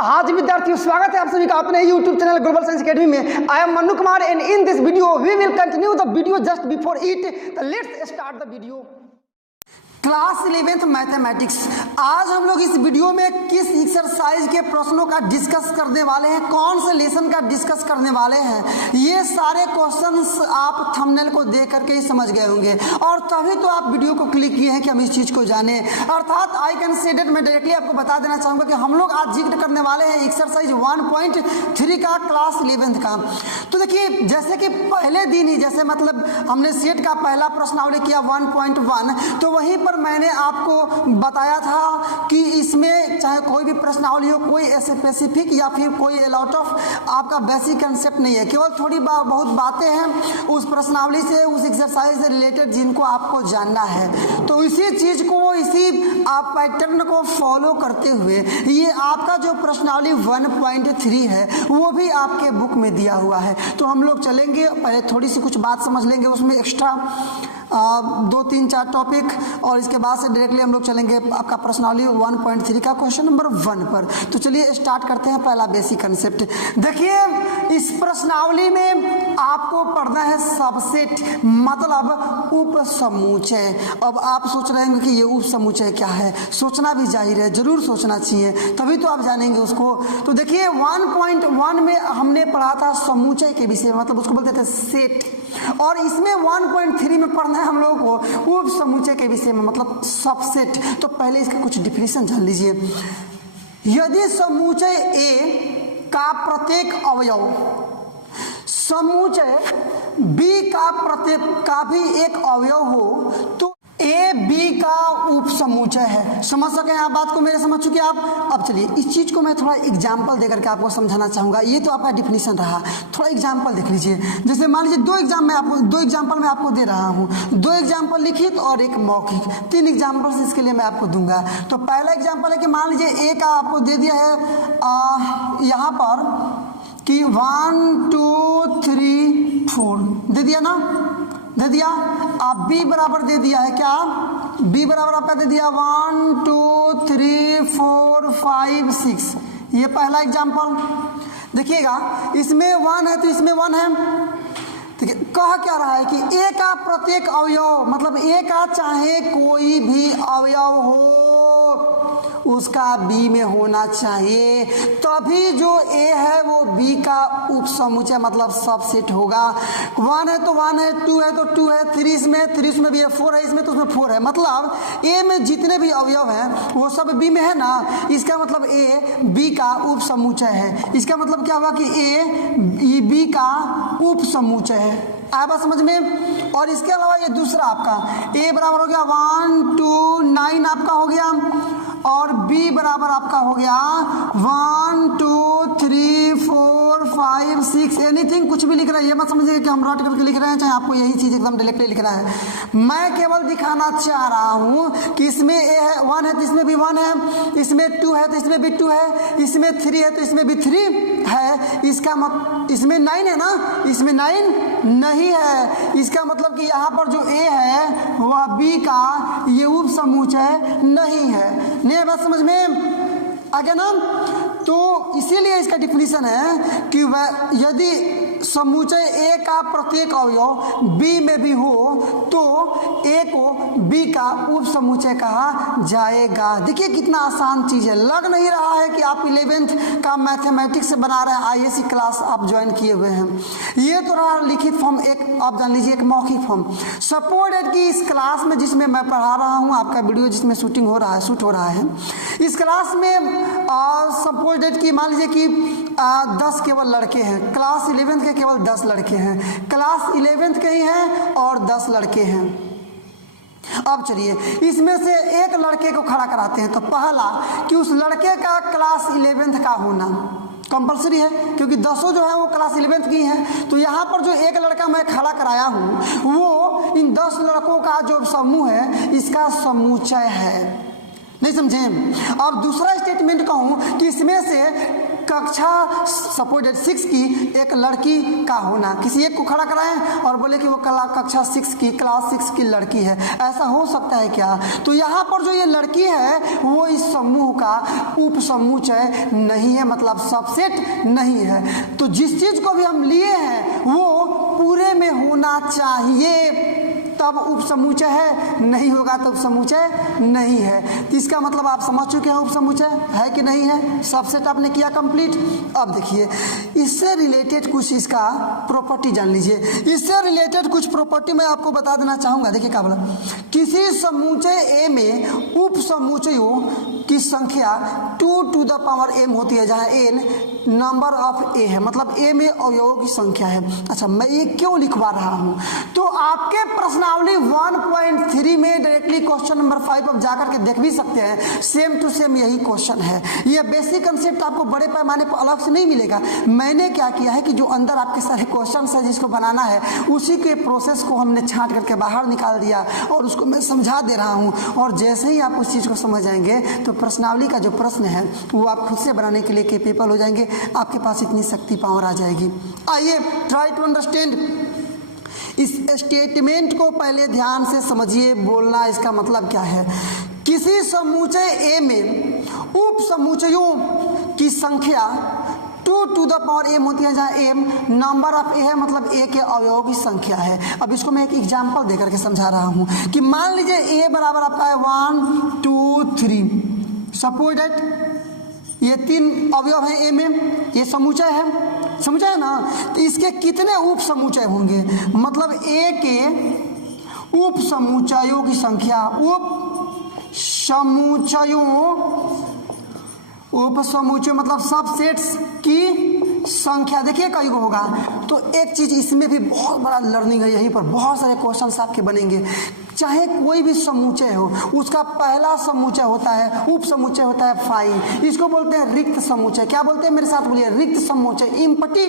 हाँ जी विद्यार्थियों, स्वागत है आप सभी का अपने YouTube channel global science academy में। I am Mannu Kumar and in this video we will continue the video just before it. Let's start the video. Class 11th mathematics. आज हम लोग इस वीडियो में किस एक्सरसाइज के प्रश्नों का डिस्कस करने वाले हैं, कौन से लेसन का डिस्कस करने वाले हैं, ये सारे क्वेश्चंस आप थंबनेल को देख करके ही समझ गए होंगे और तभी तो आप वीडियो को क्लिक किए हैं कि हम इस चीज़ को जाने। अर्थात आई कैन से डेट मैं डायरेक्टली आपको बता देना चाहूँगा कि हम लोग आज जिक्र करने वाले हैं एक्सरसाइज 1.3 का क्लास 11th का। तो देखिए, जैसे कि पहले दिन ही जैसे मतलब हमने सेट का पहला प्रश्नावली किया 1.1, तो वहीं पर मैंने आपको बताया था कि इसमें चाहे कोई भी प्रश्नावली हो, कोई स्पेसिफिक या फिर कोई अलॉट ऑफ आपका बेसिक कंसेप्ट नहीं है, केवल थोड़ी बहुत बातें हैं उस प्रश्नावली से, उस एक्सरसाइज से रिलेटेड जिनको आपको जानना है। तो इसी चीज़ को, इसी आप पैटर्न को फॉलो करते हुए ये आपका जो प्रश्नावली 1.3 है वो भी आपके बुक में दिया हुआ है। तो हम लोग चलेंगे, पहले थोड़ी सी कुछ बात समझ लेंगे, उसमें एक्स्ट्रा 2 3 4 टॉपिक, और इसके बाद से डायरेक्टली हम लोग चलेंगे आपका प्रश्नावली 1.3 का क्वेश्चन नंबर 1 पर। तो चलिए स्टार्ट करते हैं पहला बेसिक कंसेप्ट। देखिए, इस प्रश्नावली में आपको पढ़ना है सबसेट, मतलब उप समुच्चय। अब आप सोच रहे हैं कि ये उप समुच्चय क्या है, सोचना भी जाहिर है, जरूर सोचना चाहिए, तभी तो आप जानेंगे उसको। तो देखिए 1.1 में हमने पढ़ा था समुच्चय के विषय में, मतलब उसको बोलते थे सेट, और इसमें 1.3 में पढ़ना है हम लोगों को उप समुच्चय के विषय में, मतलब सबसेट। तो पहले इसका कुछ डिफिनेशन जान लीजिए। यदि समुच्चय ए का प्रत्येक अवयव समुच्चय बी का प्रत्येक का भी एक अवयव हो तो ए बी का उप समुच्चय है। समझ सके आप बात को, मेरे समझ चुके आप। अब चलिए इस चीज को मैं थोड़ा एग्जांपल देकर के आपको समझाना चाहूंगा। ये तो आपका डिफिनीशन रहा, थोड़ा एग्जांपल देख लीजिए। जैसे मान लीजिए दो एग्जांपल मैं आपको दे रहा हूँ, 2 एग्जांपल लिखित और एक मौखिक, 3 एग्जांपल्स इसके लिए मैं आपको दूंगा। तो पहला एग्जाम्पल है कि मान लीजिए ए का आपको दे दिया है यहाँ पर कि 1 2 3 4 दे दिया ना, दे दिया। आप बी बराबर दे दिया है, क्या बी बराबर आपका दे दिया 1 2 3 4 5 6। ये पहला एग्जाम्पल। देखिएगा, इसमें 1 है तो इसमें 1 है। देखिए कह क्या रहा है कि ए का प्रत्येक अवयव, मतलब ए का चाहे कोई भी अवयव हो उसका बी में होना चाहिए, तभी जो ए है वो बी का उप समुच्चय मतलब सबसेट होगा। 1 है तो 1 है, 2 है तो 2 है, 3 में भी है, 4 है इसमें तो उसमें 4 है। मतलब ए में जितने भी अवयव हैं वो सब बी में है ना, इसका मतलब ए बी का उप समुच्चय है। इसका मतलब क्या हुआ कि ए बी का उप समुच्चय है। आया बात समझ में। और इसके अलावा ये दूसरा आपका ए बराबर हो गया 1 2 9 आपका हो गया, और बी बराबर आपका हो गया 1 2 3 4 5 6 एनीथिंग, कुछ भी लिख रहे हैं। ये मत समझिए कि हम रट करके लिख रहे हैं, चाहे आपको यही चीज़ एकदम डायरेक्टली लिखना है। मैं केवल दिखाना चाह रहा हूँ कि इसमें ए है 1 है तो इसमें भी 1 है, इसमें 2 है तो इसमें भी 2 है, इसमें 3 है तो इसमें भी 3 है। इसका मतलब इसमें 9 है ना, इसमें 9 नहीं है। इसका मतलब कि यहाँ पर जो ए है वह बी का ये उप समुच्चय नहीं है। नहीं बात समझ में आ गया ना। तो इसीलिए इसका डिफिनीशन है कि वह यदि समुच्चय ए का प्रत्येक अवयव बी में भी हो तो ए को बी का उप समुच्चय कहा जाएगा। देखिए कितना आसान चीज है, लग नहीं रहा है कि आप 11th का मैथमेटिक्स बना रहे हैं, आईएससी क्लास आप ज्वाइन किए हुए हैं। ये तो रहा लिखित फॉर्म, एक आप जान लीजिए एक मौखिक फॉर्म। सपोज दैट कि इस क्लास में जिसमें मैं पढ़ा रहा हूँ, आपका वीडियो जिसमें शूट हो रहा है, इस क्लास में सपोज दैट कि मान लीजिए कि 10 केवल लड़के हैं, क्लास 11th के केवल 10 लड़के हैं, क्लास 11th के ही हैं और 10 लड़के हैं। अब चलिए इसमें से एक लड़के को खड़ा कराते हैं। तो पहला कि उस लड़के का क्लास 11th का होना कंपलसरी है, क्योंकि 10 जो है वो क्लास 11th की हैं। तो यहाँ पर जो एक लड़का मैं खड़ा कराया हूँ वो इन 10 लड़कों का जो समूह है इसका समुच्चय है। नहीं समझे। अब दूसरा स्टेटमेंट कहूँ कि इसमें से कक्षा सपोज 6 की एक लड़की का होना, किसी एक को खड़ा कराएं और बोले कि वो कक्षा 6 की क्लास 6 की लड़की है, ऐसा हो सकता है क्या? तो यहाँ पर जो ये लड़की है वो इस समूह का उप समुच्चय नहीं है, मतलब सबसेट नहीं है। तो जिस चीज को भी हम लिए हैं वो पूरे में होना चाहिए तब उपसमुच्चय है, नहीं होगा तो उपसमुच्चय नहीं है। तो इसका मतलब आप समझ चुके हैं उपसमुच्चय है कि नहीं है। सबसेट आपने किया कंप्लीट। अब देखिए इससे रिलेटेड कुछ इसका प्रॉपर्टी जान लीजिए। इससे रिलेटेड कुछ प्रॉपर्टी मैं आपको बता देना चाहूंगा। देखिए क्या बोला, किसी समुच्चय ए में उप समुच्चयों की संख्या 2 to the power m होती है, जहां n नंबर ऑफ ए है, मतलब ए में अवयवों की संख्या है। अच्छा, मैं ये क्यों लिखवा रहा हूं? तो आपके प्रश्नावली 1.3 में डायरेक्टली क्वेश्चन नंबर 5 आप जाकर के देख भी सकते हैं, सेम टू सेम यही क्वेश्चन है। ये बेसिक कंसेप्ट आपको बड़े पैमाने पर अलग से नहीं मिलेगा। मैंने क्या किया है कि जो अंदर आपके सारे क्वेश्चन है जिसको बनाना है उसी के प्रोसेस को हमने छांट करके बाहर निकाल दिया और उसको मैं समझा दे रहा हूँ। और जैसे ही आप उस चीज़ को समझ जाएंगे तो प्रश्नावली का जो प्रश्न है वो आप खुद से बनाने के लिए केपेबल हो जाएंगे, आपके पास इतनी शक्ति पावर आ जाएगी। आइए ट्राई टू अंडरस्टैंड। इस स्टेटमेंट को पहले ध्यान से समझिए, बोलना इसका मतलब क्या है। किसी समुच्चय ए में उप समुच्चयों की संख्या 2 to the power m होती है, जहाँ m नंबर ऑफ ए है, मतलब ए के अवयवों की संख्या है। अब इसको मैं एक एग्जांपल देकर के समझा रहा हूँ कि मान लीजिए ए बराबर आपका है 1 2 3। सपोज दैट ये 3 अवयव हैं ए में, ये समुच्चय है, समुच्चय है ना। तो इसके कितने उप समुच्चय होंगे, मतलब ए के उप समुच्चयों की संख्या, उप समुच्चयों मतलब सबसेट्स की संख्या देखिए कई को होगा। तो एक चीज इसमें भी बहुत बड़ा लर्निंग है, यहीं पर बहुत सारे क्वेश्चंस आपके बनेंगे। चाहे कोई भी समुच्चय हो, उसका पहला समुच्चय होता है, उप समुच्चय होता है फाई, इसको बोलते हैं रिक्त समुच्चय। क्या बोलते हैं, मेरे साथ बोलिए, रिक्त समुच्चय। इम्पटी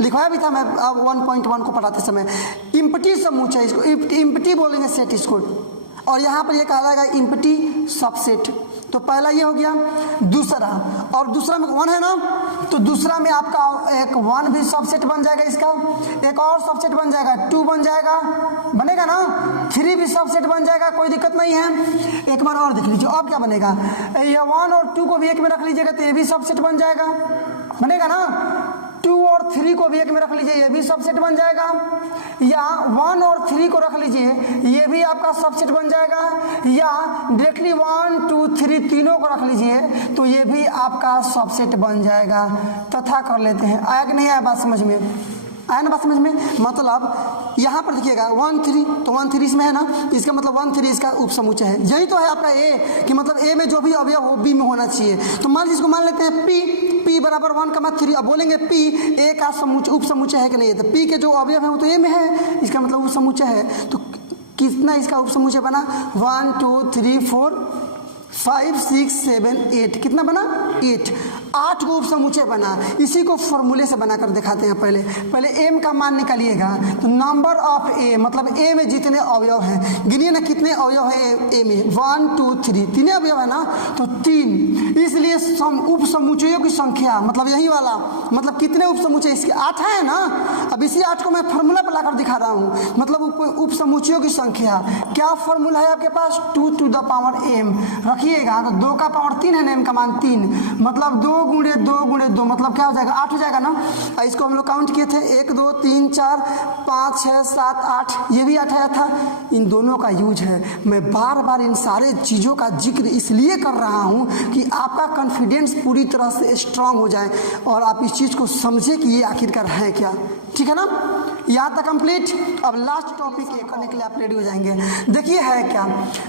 लिखवाया भी था मैं 1.1 को पढ़ाते समय, इम्पटी समुच्चय, इसको इम्पटी बोलेंगे सेट इसको। और यहाँ पर ये कहा जाएगा इम्पटी सबसेट। तो पहला ये हो गया। दूसरा, और दूसरा में 1 है ना, तो दूसरा में आपका एक 1 भी सबसेट बन जाएगा, इसका एक और सबसेट बन जाएगा, 2 बन जाएगा, बनेगा ना, 3 भी सबसेट बन जाएगा, कोई दिक्कत नहीं है। एक बार और देख लीजिए अब क्या बनेगा, ये 1 और 2 को भी एक में रख लीजिएगा तो ये भी सबसेट बन जाएगा, बनेगा ना। 2 और 3 को भी एक में रख लीजिए, ये भी सबसेट बन जाएगा। या 1 और 3 को रख लीजिए, ये भी आपका सबसेट बन जाएगा। या डायरेक्टली 1 2 3 तीनों को रख लीजिए तो ये भी आपका सबसेट बन जाएगा। तथा कर लेते हैं, आया कि नहीं आया बात समझ में, आया ना बात समझ में। मतलब यहाँ पर देखिएगा 1 3, तो 1 3 इसमें है ना, इसका मतलब 1 3 इसका उप समुच्चय है। यही तो है आपका ए, कि मतलब ए में जो भी अवयव हो बी में होना चाहिए। तो मान लीजिए इसको मान लेते हैं पी बराबर 1 का 3। अब बोलेंगे पी ए का समुच्चय उप समुच्चय है कि नहीं है, तो पी के जो अवयव है वो तो ए में है, इसका मतलब उप समुच्चय है। तो कितना इसका उप समुच्चय बना, 1 2 3 4 5 6 7 8, कितना बना 8 को उप समुच्चय बना। इसी को फॉर्मूले से बनाकर दिखाते हैं। पहले एम का मान निकालिएगा, तो नंबर ऑफ ए मतलब ए में जितने अवयव हैं, गिनिए ना कितने अवयव है ए में, 1 2 3, 3 अवयव है ना, तो 3। इसलिए उप समुच्चयों की संख्या मतलब यही वाला, मतलब कितने उप समुच्चय, इसके 8 है ना। अब इसी 8 को मैं फॉर्मूला पर लाकर दिखा रहा हूँ, मतलब उप समुच्चयों की संख्या। क्या फॉर्मूला है आपके पास, 2 to the power m रखिएगा, तो 2 का पावर 3 है ना, m का मान 3, मतलब 2 गुणे 2 गुणे 2 मतलब क्या हो जाएगा, 8 हो जाएगा ना। इसको हम लोग काउंट किए थे, 1 2 3 4 5 6 7 8, ये भी 8 आया था। इन दोनों का यूज है। मैं बार बार इन सारे चीज़ों का जिक्र इसलिए कर रहा हूँ कि आपका कॉन्फिडेंस पूरी तरह से स्ट्रांग हो जाए और आप इस चीज़ को समझे कि ये आखिरकार है क्या। ठीक है ना, यहाँ तक कंप्लीट। अब लास्ट टॉपिक ये करने के लिए आप रेडी हो जाएंगे। देखिए है क्या,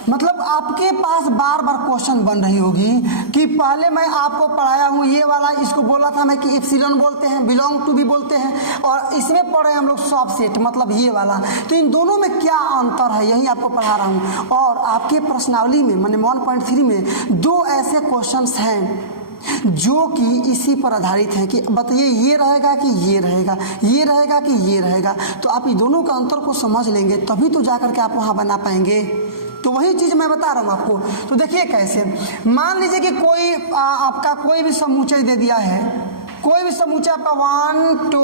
मतलब आपके पास बार बार क्वेश्चन बन रही होगी कि पहले मैं आपको पढ़ाया हूँ ये वाला, इसको बोला था मैं कि एप्सिलॉन बोलते हैं, बिलोंग टू भी बोलते हैं, और इसमें पढ़े हम लोग सबसेट मतलब ये वाला। तो इन दोनों में क्या अंतर है, यही आपको पढ़ा रहा हूँ। और आपके प्रश्नावली में मैंने 1.3 में 2 ऐसे क्वेश्चंस हैं जो कि इसी पर आधारित है कि बताइए ये रहेगा कि ये रहेगा, ये रहेगा कि ये रहेगा। तो आप इन दोनों का अंतर को समझ लेंगे तभी तो जाकर के आप वहाँ बना पाएंगे। तो वही चीज़ मैं बता रहा हूँ आपको। तो देखिए कैसे, मान लीजिए कि कोई आपका कोई भी समुच्चय दे दिया है, कोई भी समुच्चय आपका 1 2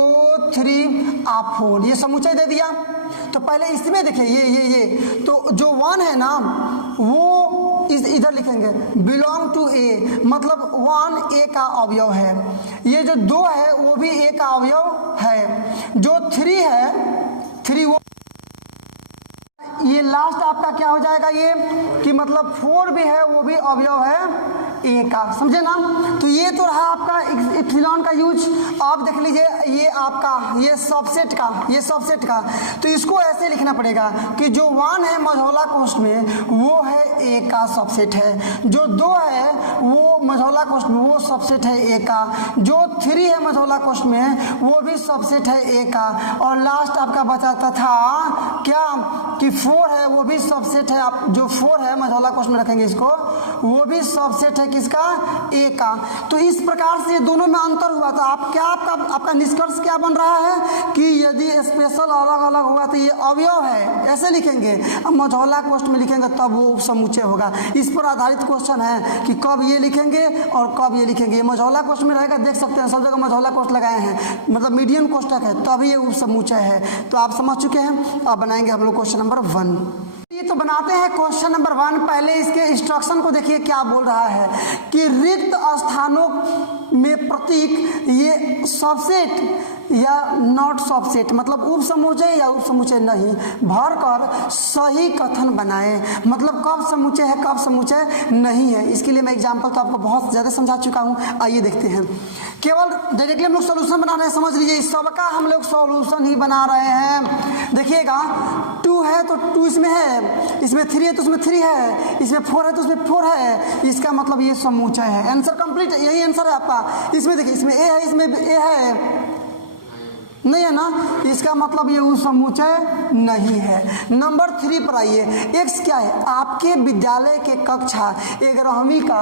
3 आप 4 ये समुच्चय दे दिया। तो पहले इसमें देखिए ये तो जो 1 है ना वो इधर लिखेंगे बिलोंग टू ए, मतलब 1 ए का अवयव है। ये जो 2 है वो भी ए का अवयव है। जो 3 है 3 वो ये लास्ट आपका क्या हो जाएगा ये कि मतलब 4 भी है वो भी अवयव है ए का, समझे ना। तो ये तो रहा आपका एप्सिलॉन का यूज। आप देख लीजिए ये आपका ये सबसेट का तो इसको ऐसे लिखना पड़ेगा कि जो 1 है मझौला कोष्ठ में वो है ए का सबसेट है, जो 2 है वो मझौला कोष्ठ में वो सबसेट है ए का, जो 3 है मझौला कोष्ठ में वो भी सबसेट है ए का, और लास्ट आपका बचाता था क्या कि 4 है वो भी सबसेट है। आप जो 4 है मझौला कोष्ठ में रखेंगे इसको, वो भी सबसेट है किसका ए का। तो इस प्रकार से दोनों में अंतर हुआ था। आप क्या आपका निष्कर्ष क्या बन रहा है कि यदि स्पेशल अलग अलग होगा तो ये अवयव है ऐसे लिखेंगे, अब मझौला कोष्ठ में लिखेंगे तब वो समुच्चय होगा। इस पर आधारित क्वेश्चन है कि कब ये लिखेंगे और कब ये लिखेंगे। ये मझौला कोष्ठ में रहेगा, देख सकते हैं सब जगह मझौला कोष्ठ लगाए हैं, मतलब मीडियन कोष्ठक है तभी ये उपसमुच्चय है। तो आप समझ चुके हैं। अब बनाएंगे हम लोग क्वेश्चन नंबर 1। ये तो बनाते हैं क्वेश्चन नंबर 1। पहले इसके इंस्ट्रक्शन को देखिए क्या बोल रहा है कि रिक्त स्थानों में प्रतीक ये सबसेट या नॉट सबसेट, मतलब उपसमुच्चय या उपसमुच्चय नहीं, भर कर सही कथन बनाए, मतलब कब समुच्चय है कब समुच्चय नहीं है। इसके लिए मैं एग्जांपल तो आपको बहुत ज़्यादा समझा चुका हूँ। आइए देखते हैं। केवल डायरेक्टली हम लोग सोल्यूशन बना रहे हैं, समझ लीजिए इस सबका हम लोग सोल्यूशन ही बना रहे हैं। देखिएगा 2 है तो 2 इसमें है, इसमें 3 है तो उसमें 3 है, इसमें 4 है तो उसमें 4 है, इसका मतलब ये समुच्चय है। आंसर कंप्लीट, यही आंसर है आपका। इसमें देखिए इसमें ए है, इसमें ए है नहीं है ना, इसका मतलब ये उस समुच्चय नहीं है। नंबर 3 पर आइए। एक्स क्या है? आपके विद्यालय के कक्षा 11वीं का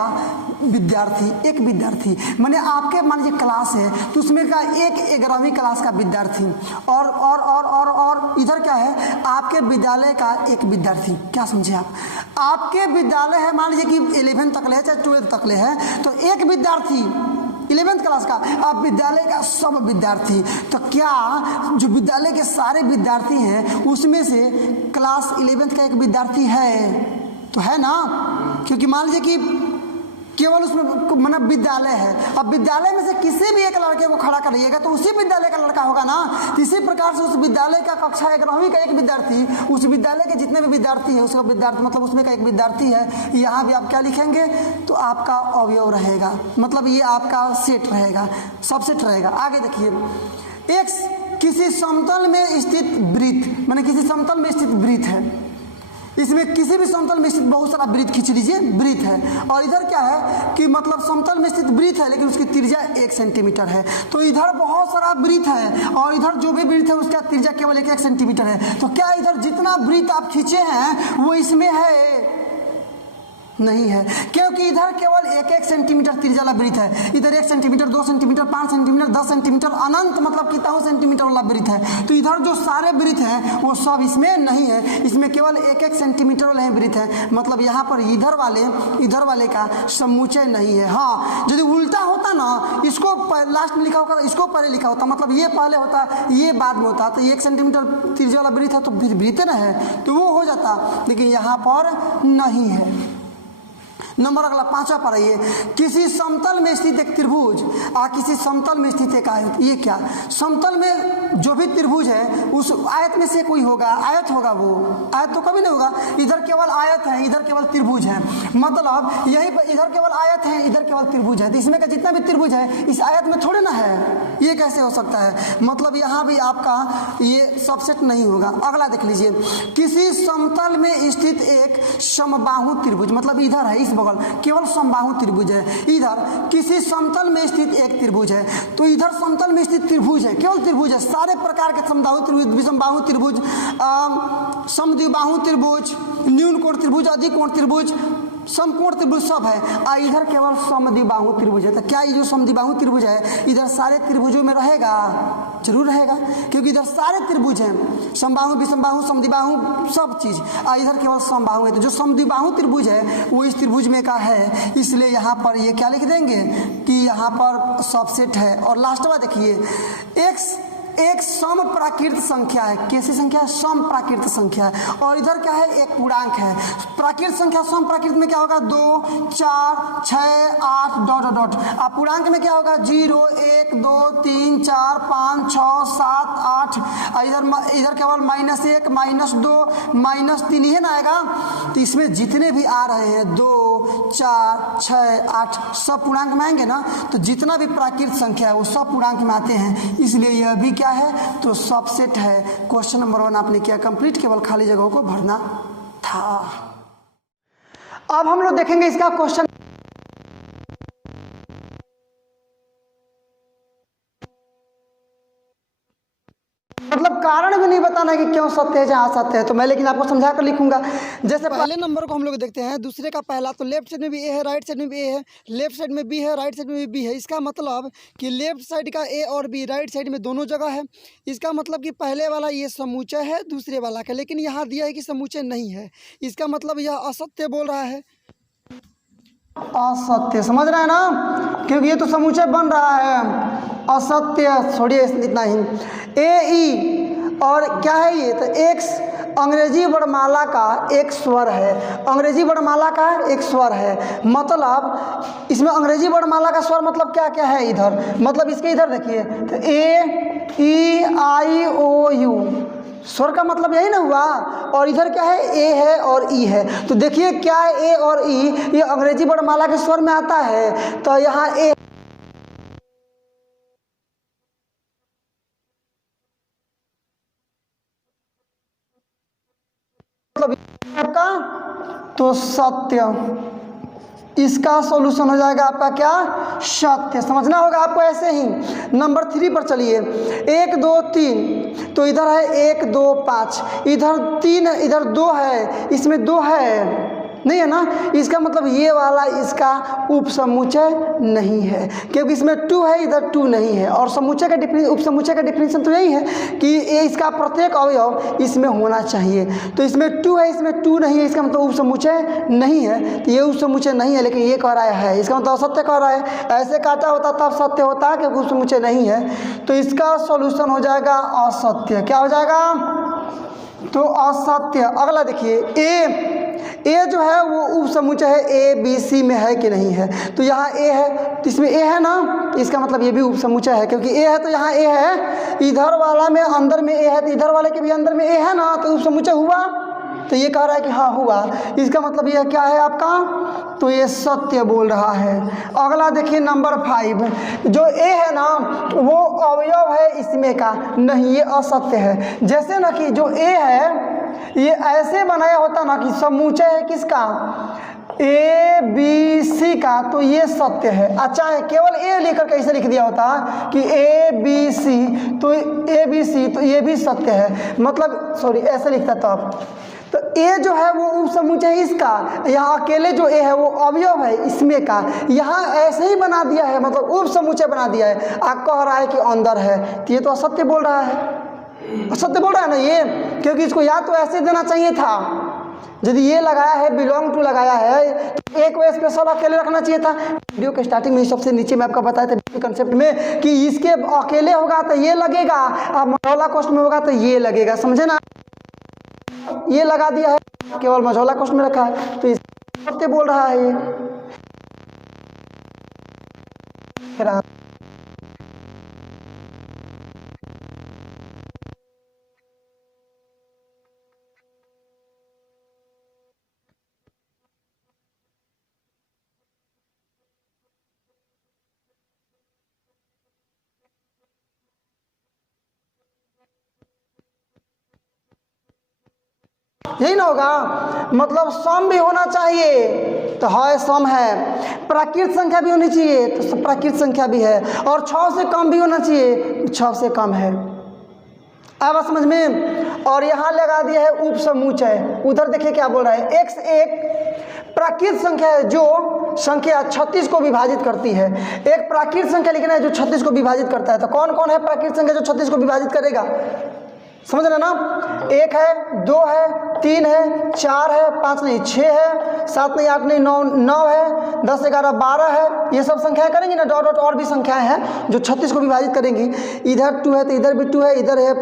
विद्यार्थी, एक विद्यार्थी माने आपके मान लीजिए क्लास है तो उसमें का एक 11वीं क्लास का विद्यार्थी और इधर क्या है आपके विद्यालय का एक विद्यार्थी। क्या समझे आप? आपके विद्यालय है मान लीजिए कि 11 तक ले चाहे 12 तक ले है तो एक विद्यार्थी 11th क्लास का, आप विद्यालय का सब विद्यार्थी। तो क्या जो विद्यालय के सारे विद्यार्थी हैं उसमें से क्लास 11th का एक विद्यार्थी है तो है ना, क्योंकि मान लीजिए कि केवल उसमें मतलब विद्यालय है। अब विद्यालय में से किसी भी एक लड़के को खड़ा करिएगा तो उसी विद्यालय का लड़का होगा ना। इसी प्रकार से उस विद्यालय का कक्षा 11वीं का एक विद्यार्थी, उस विद्यालय के जितने भी विद्यार्थी है उसका विद्यार्थी मतलब उसमें का एक विद्यार्थी है। यहाँ भी आप क्या लिखेंगे तो आपका अवयव रहेगा, मतलब ये आपका सेट रहेगा, सबसेट रहेगा। आगे देखिए एक्स किसी समतल में स्थित वृत्त, माने किसी समतल में स्थित वृत्त है, इसमें किसी भी समतल में स्थित बहुत सारा वृत्त खींच लीजिए, वृत्त है। और इधर क्या है कि मतलब समतल में स्थित वृत्त है लेकिन उसकी त्रिज्या 1 सेंटीमीटर है। तो इधर बहुत सारा वृत्त है और इधर जो भी वृत्त है उसका त्रिज्या केवल 1 सेंटीमीटर है। तो क्या इधर जितना वृत्त आप खींचे हैं वो इसमें है? नहीं है, क्योंकि इधर केवल 1 सेंटीमीटर त्रिज्या वाला वृत्त है। इधर 1 सेंटीमीटर, 2 सेंटीमीटर, 5 सेंटीमीटर, 10 सेंटीमीटर, अनंत मतलब कितना सेंटीमीटर वाला वृत्त है। तो इधर जो सारे वृत्त हैं वो सब इसमें नहीं है, इसमें केवल 1 सेंटीमीटर वाले वृत्त है। मतलब यहाँ पर इधर वाले का समुच्चय नहीं है। हाँ, यदि उल्टा होता ना, इसको लास्ट में लिखा होता, इसको पहले लिखा होता, मतलब ये पहले होता ये बाद में होता, तो 1 सेंटीमीटर त्रिज्या वाला वृत्त है तो फिर वृत्त ना है तो वो हो जाता, लेकिन यहाँ पर नहीं है। नंबर अगला 5वां पर आइए। किसी समतल में स्थित एक त्रिभुज किसी समतल में स्थित एक आयत। ये क्या? समतल में जो भी त्रिभुज है उस आयत में से कोई होगा, आयत होगा, वो आयत तो कभी नहीं होगा। इधर केवल आयत है, इधर केवल त्रिभुज है, मतलब यही इधर केवल आयत है, इधर केवल त्रिभुज है। तो इसमें का जितना भी त्रिभुज है इस आयत में थोड़े ना है, ये कैसे हो सकता है? मतलब यहाँ भी आपका ये सबसेट नहीं होगा। अगला देख लीजिए। किसी समतल में स्थित एक समबाहु त्रिभुज, मतलब इधर है इस केवल समबाहु त्रिभुज है, इधर किसी समतल में स्थित एक त्रिभुज है। तो इधर समतल में स्थित त्रिभुज है, केवल त्रिभुज है, सारे प्रकार के समबाहु त्रिभुज, विषमबाहु त्रिभुज, समद्विबाहु त्रिभुज, न्यून कोण त्रिभुज, अधिक कोण त्रिभुज, समकोण त्रिभुज सब है, और इधर केवल समद्विबाहु त्रिभुज है। तो क्या ये जो समद्विबाहु त्रिभुज है इधर सारे त्रिभुजों में रहेगा? जरूर रहेगा, क्योंकि इधर सारे त्रिभुज हैं, समबाहु विषमबाहु समद्विबाहु सब चीज, और इधर केवल समबाहु है। तो जो समद्विबाहु त्रिभुज है वो इस त्रिभुज में का है, इसलिए यहाँ पर ये क्या लिख देंगे कि यहाँ पर सबसेट है। और लास्ट में देखिए x एक सम प्राकृत संख्या है। कैसी संख्या है? सम प्राकृत संख्या है। और इधर क्या है? एक पूर्णांक है। प्राकृत संख्या सम प्राकृत में क्या होगा? 2 4 6 8 डॉट डॉट डॉट। अब पूर्णांक में क्या होगा? 0 1 2 3 4 5 6 7 8। इधर केवल -1 -2 -3 ही ना आएगा। तो इसमें जितने भी आ रहे हैं 2 4 6 8 सब पूर्णांक में आएंगे ना। तो जितना भी प्राकृत संख्या है वो सब पूर्णांक में आते हैं, इसलिए यह भी क्या है? तो सबसेट है। क्वेश्चन नंबर 1 आपने किया कंप्लीट, केवल खाली जगहों को भरना था। अब हम लोग देखेंगे इसका क्वेश्चन मतलब कारण भी नहीं बताना है कि क्यों सत्य है जहाँ सत्य है, तो मैं लेकिन आपको समझा कर लिखूंगा। जैसे पहले नंबर को हम लोग देखते हैं, दूसरे का पहला, तो लेफ्ट साइड में भी ए है, राइट साइड में भी ए है, लेफ्ट साइड में बी है, राइट साइड में भी बी है। इसका मतलब कि लेफ्ट साइड का ए और बी राइट साइड में दोनों जगह है। इसका मतलब कि पहले वाला ये समुच्चय है दूसरे वाला का, लेकिन यहाँ दिया है कि समुच्चय नहीं है। इसका मतलब यह असत्य बोल रहा है, असत्य। समझ रहे हैं ना, क्योंकि ये तो समुच्चय बन रहा है। असत्य, छोड़िए इतना ही। ए ई और क्या है ये? तो एक्स अंग्रेजी वर्णमाला का एक स्वर है, अंग्रेजी वर्णमाला का एक स्वर है। मतलब इसमें अंग्रेजी वर्णमाला का स्वर मतलब क्या क्या है इधर? मतलब इसके इधर देखिए, तो ए ई आई ओ यू स्वर का मतलब यही ना हुआ। और इधर क्या है? ए है और ई है। तो देखिए क्या है? ए और ई ये अंग्रेजी वर्णमाला के स्वर में आता है। तो यहाँ ए मतलब आपका तो सत्य, इसका सॉल्यूशन हो जाएगा आपका क्या? सत्य। समझना होगा आपको ऐसे ही। नंबर 3 पर चलिए, 1 2 3, तो इधर है 1 2 5, इधर 3 है, इधर 2 है, इसमें 2 है नहीं है ना। इसका मतलब ये वाला इसका उपसमुच्चय नहीं है, क्योंकि इसमें 2 है, इधर 2 नहीं है। और समुच्चय का डिफिनेशन, उपसमुच्चय का डिफिनेशन तो यही है कि ये इसका प्रत्येक अवयव इसमें होना चाहिए। तो इसमें 2 है, इसमें 2 नहीं है, इसका मतलब उपसमुच्चय नहीं है। तो ये उपसमुच्चय नहीं है, लेकिन ये कह रहा है, इसका मतलब असत्य कह रहा है। ऐसे काटा होता तब सत्य होता, क्योंकि उपसमुच्चय नहीं है। तो इसका सॉल्यूशन हो जाएगा असत्य। क्या हो जाएगा? तो असत्य। अगला देखिए, ए जो है वो उपसमुच्चय है, ए बी सी में है कि नहीं है? तो यहाँ ए है, तो इसमें ए है ना, इसका मतलब ये भी उपसमुच्चय है, क्योंकि ए है तो यहाँ ए है। इधर वाला में अंदर में ए है, तो इधर वाले के भी अंदर में ए है ना, तो उपसमुच्चय हुआ। तो ये कह रहा है कि हाँ हुआ। इसका मतलब ये क्या है आपका? तो ये सत्य बोल रहा है। अगला देखिए नंबर 5, जो ए है ना वो अवयव है इसमें का नहीं, ये असत्य है। जैसे ना कि जो ए है ये ऐसे बनाया होता ना कि समुच्चय है किसका? ए बी सी का, तो ये सत्य है। अच्छा है, केवल ए लेकर कैसे लिख दिया होता कि ए बी सी, तो ए बी सी, तो ये भी सत्य है। मतलब सॉरी ऐसे लिखता तो आप, तो ए जो है वो उपसमुच्चय है इसका, यहाँ अकेले जो ए है वो अवयव है इसमें का, यहाँ ऐसे ही बना दिया है, मतलब उपसमुच्चय बना दिया है। आप कह रहा है कि अंदर है, तो ये तो असत्य बोल रहा है। असत्य बोल रहा है ना ये, क्योंकि इसको या तो ऐसे देना चाहिए था, यदि ये लगाया है बिलोंग टू लगाया है तो एक वे स्पेशल अकेले रखना चाहिए था। वीडियो के स्टार्टिंग में सबसे नीचे में आपका बताया था कंसेप्ट में कि इसके अकेले होगा तो ये लगेगा, अब मझौला कोष्ठ में होगा तो ये लगेगा। समझे ना, ये लगा दिया है, केवल मझौला कोष्ठ में रखा है, तो सत्य बोल रहा है ये। यही ना होगा, मतलब सम भी होना चाहिए तो है सम है, प्राकृत संख्या भी होनी चाहिए तो प्राकृत संख्या भी है, और 6 से कम भी होना चाहिए तो 6 से कम है। अब समझ में। और यहाँ लगा दिया है उपसमुच्चय। उधर देखिए क्या बोल रहा है, x1 प्राकृत संख्या है जो संख्या 36 को विभाजित करती है। एक प्राकृत संख्या लिखना है जो 36 को विभाजित करता है। तो कौन कौन है प्राकृत संख्या जो 36 को विभाजित करेगा? समझ रहे ना? 1 है, 2 है, 3 है, 4 है, 5 नहीं 6 है, 7 नहीं 8 नहीं 9 है, 10 11 12 है। ये सब संख्याएं करेंगी ना, डॉट डॉट और भी संख्याएं हैं जो 36 को विभाजित करेंगी। इधर 2 है तो इधर भी 2 है, इधर है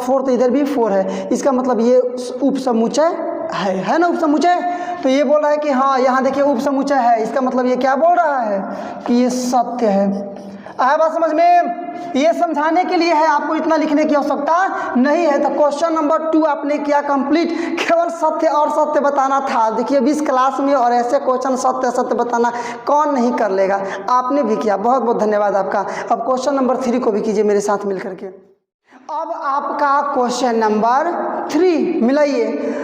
4 तो इधर भी 4 है। इसका मतलब ये उपसमुच्चय है ना, उपसमुच्चय। तो ये बोल रहा है कि हाँ यहाँ देखिए उपसमुच्चय है। इसका मतलब ये क्या बोल रहा है कि ये सत्य है। आया बात समझ में? ये समझाने के लिए है, आपको इतना लिखने की आवश्यकता नहीं है। तो क्वेश्चन नंबर 2 आपने किया कंप्लीट। केवल सत्य और सत्य बताना था। देखिए 20 क्लास में और ऐसे क्वेश्चन सत्य सत्य बताना कौन नहीं कर लेगा। आपने भी किया, बहुत बहुत धन्यवाद आपका। अब क्वेश्चन नंबर 3 को भी कीजिए मेरे साथ मिल करके। अब आपका क्वेश्चन नंबर 3 मिलाइए।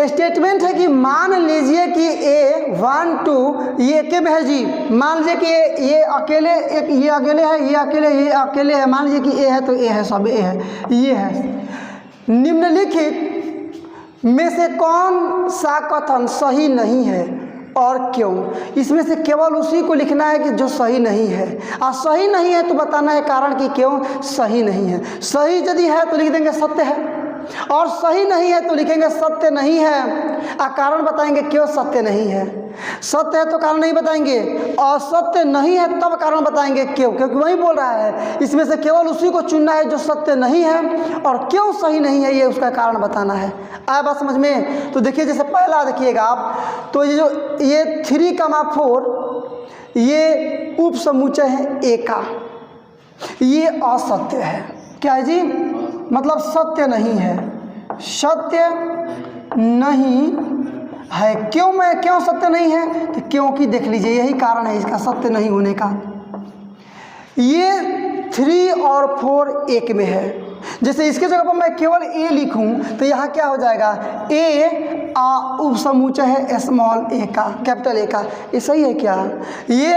स्टेटमेंट है कि मान लीजिए कि ए 1 2 ये के में है जी। मान लीजिए कि ये अकेले एक ये अकेले है, ये अकेले है। मान लीजिए कि ए है तो ए है, सब ए है, ये है। निम्नलिखित में से कौन सा कथन सही नहीं है और क्यों? इसमें से केवल उसी को लिखना है कि जो सही नहीं है। और सही नहीं है तो बताना है कारण कि क्यों सही नहीं है। सही यदि है तो लिख देंगे सत्य है, और सही नहीं है तो लिखेंगे सत्य नहीं है। कारण बताएंगे क्यों सत्य नहीं है। सत्य है तो कारण नहीं बताएंगे, और सत्य नहीं है तब कारण बताएंगे क्यों, क्योंकि वही बोल रहा है इसमें से केवल उसी को चुनना है जो सत्य नहीं है, और क्यों सही नहीं है ये उसका कारण बताना है। आया बात समझ में? तो देखिए जैसे पहला देखिएगा आप, तो ये जो ये 3, 4 ये उपसमुच्चय है ए का, ये असत्य है। क्या है जी? मतलब सत्य नहीं है, सत्य नहीं है। क्यों सत्य नहीं है? तो क्योंकि देख लीजिए यही कारण है इसका सत्य नहीं होने का। ये 3 और 4 एक में है। जैसे इसके जगह पर मैं केवल ए लिखूं तो यहाँ क्या हो जाएगा? ए उपसमुच्चय है स्मॉल ए का, कैपिटल ए का। ये सही है क्या? ये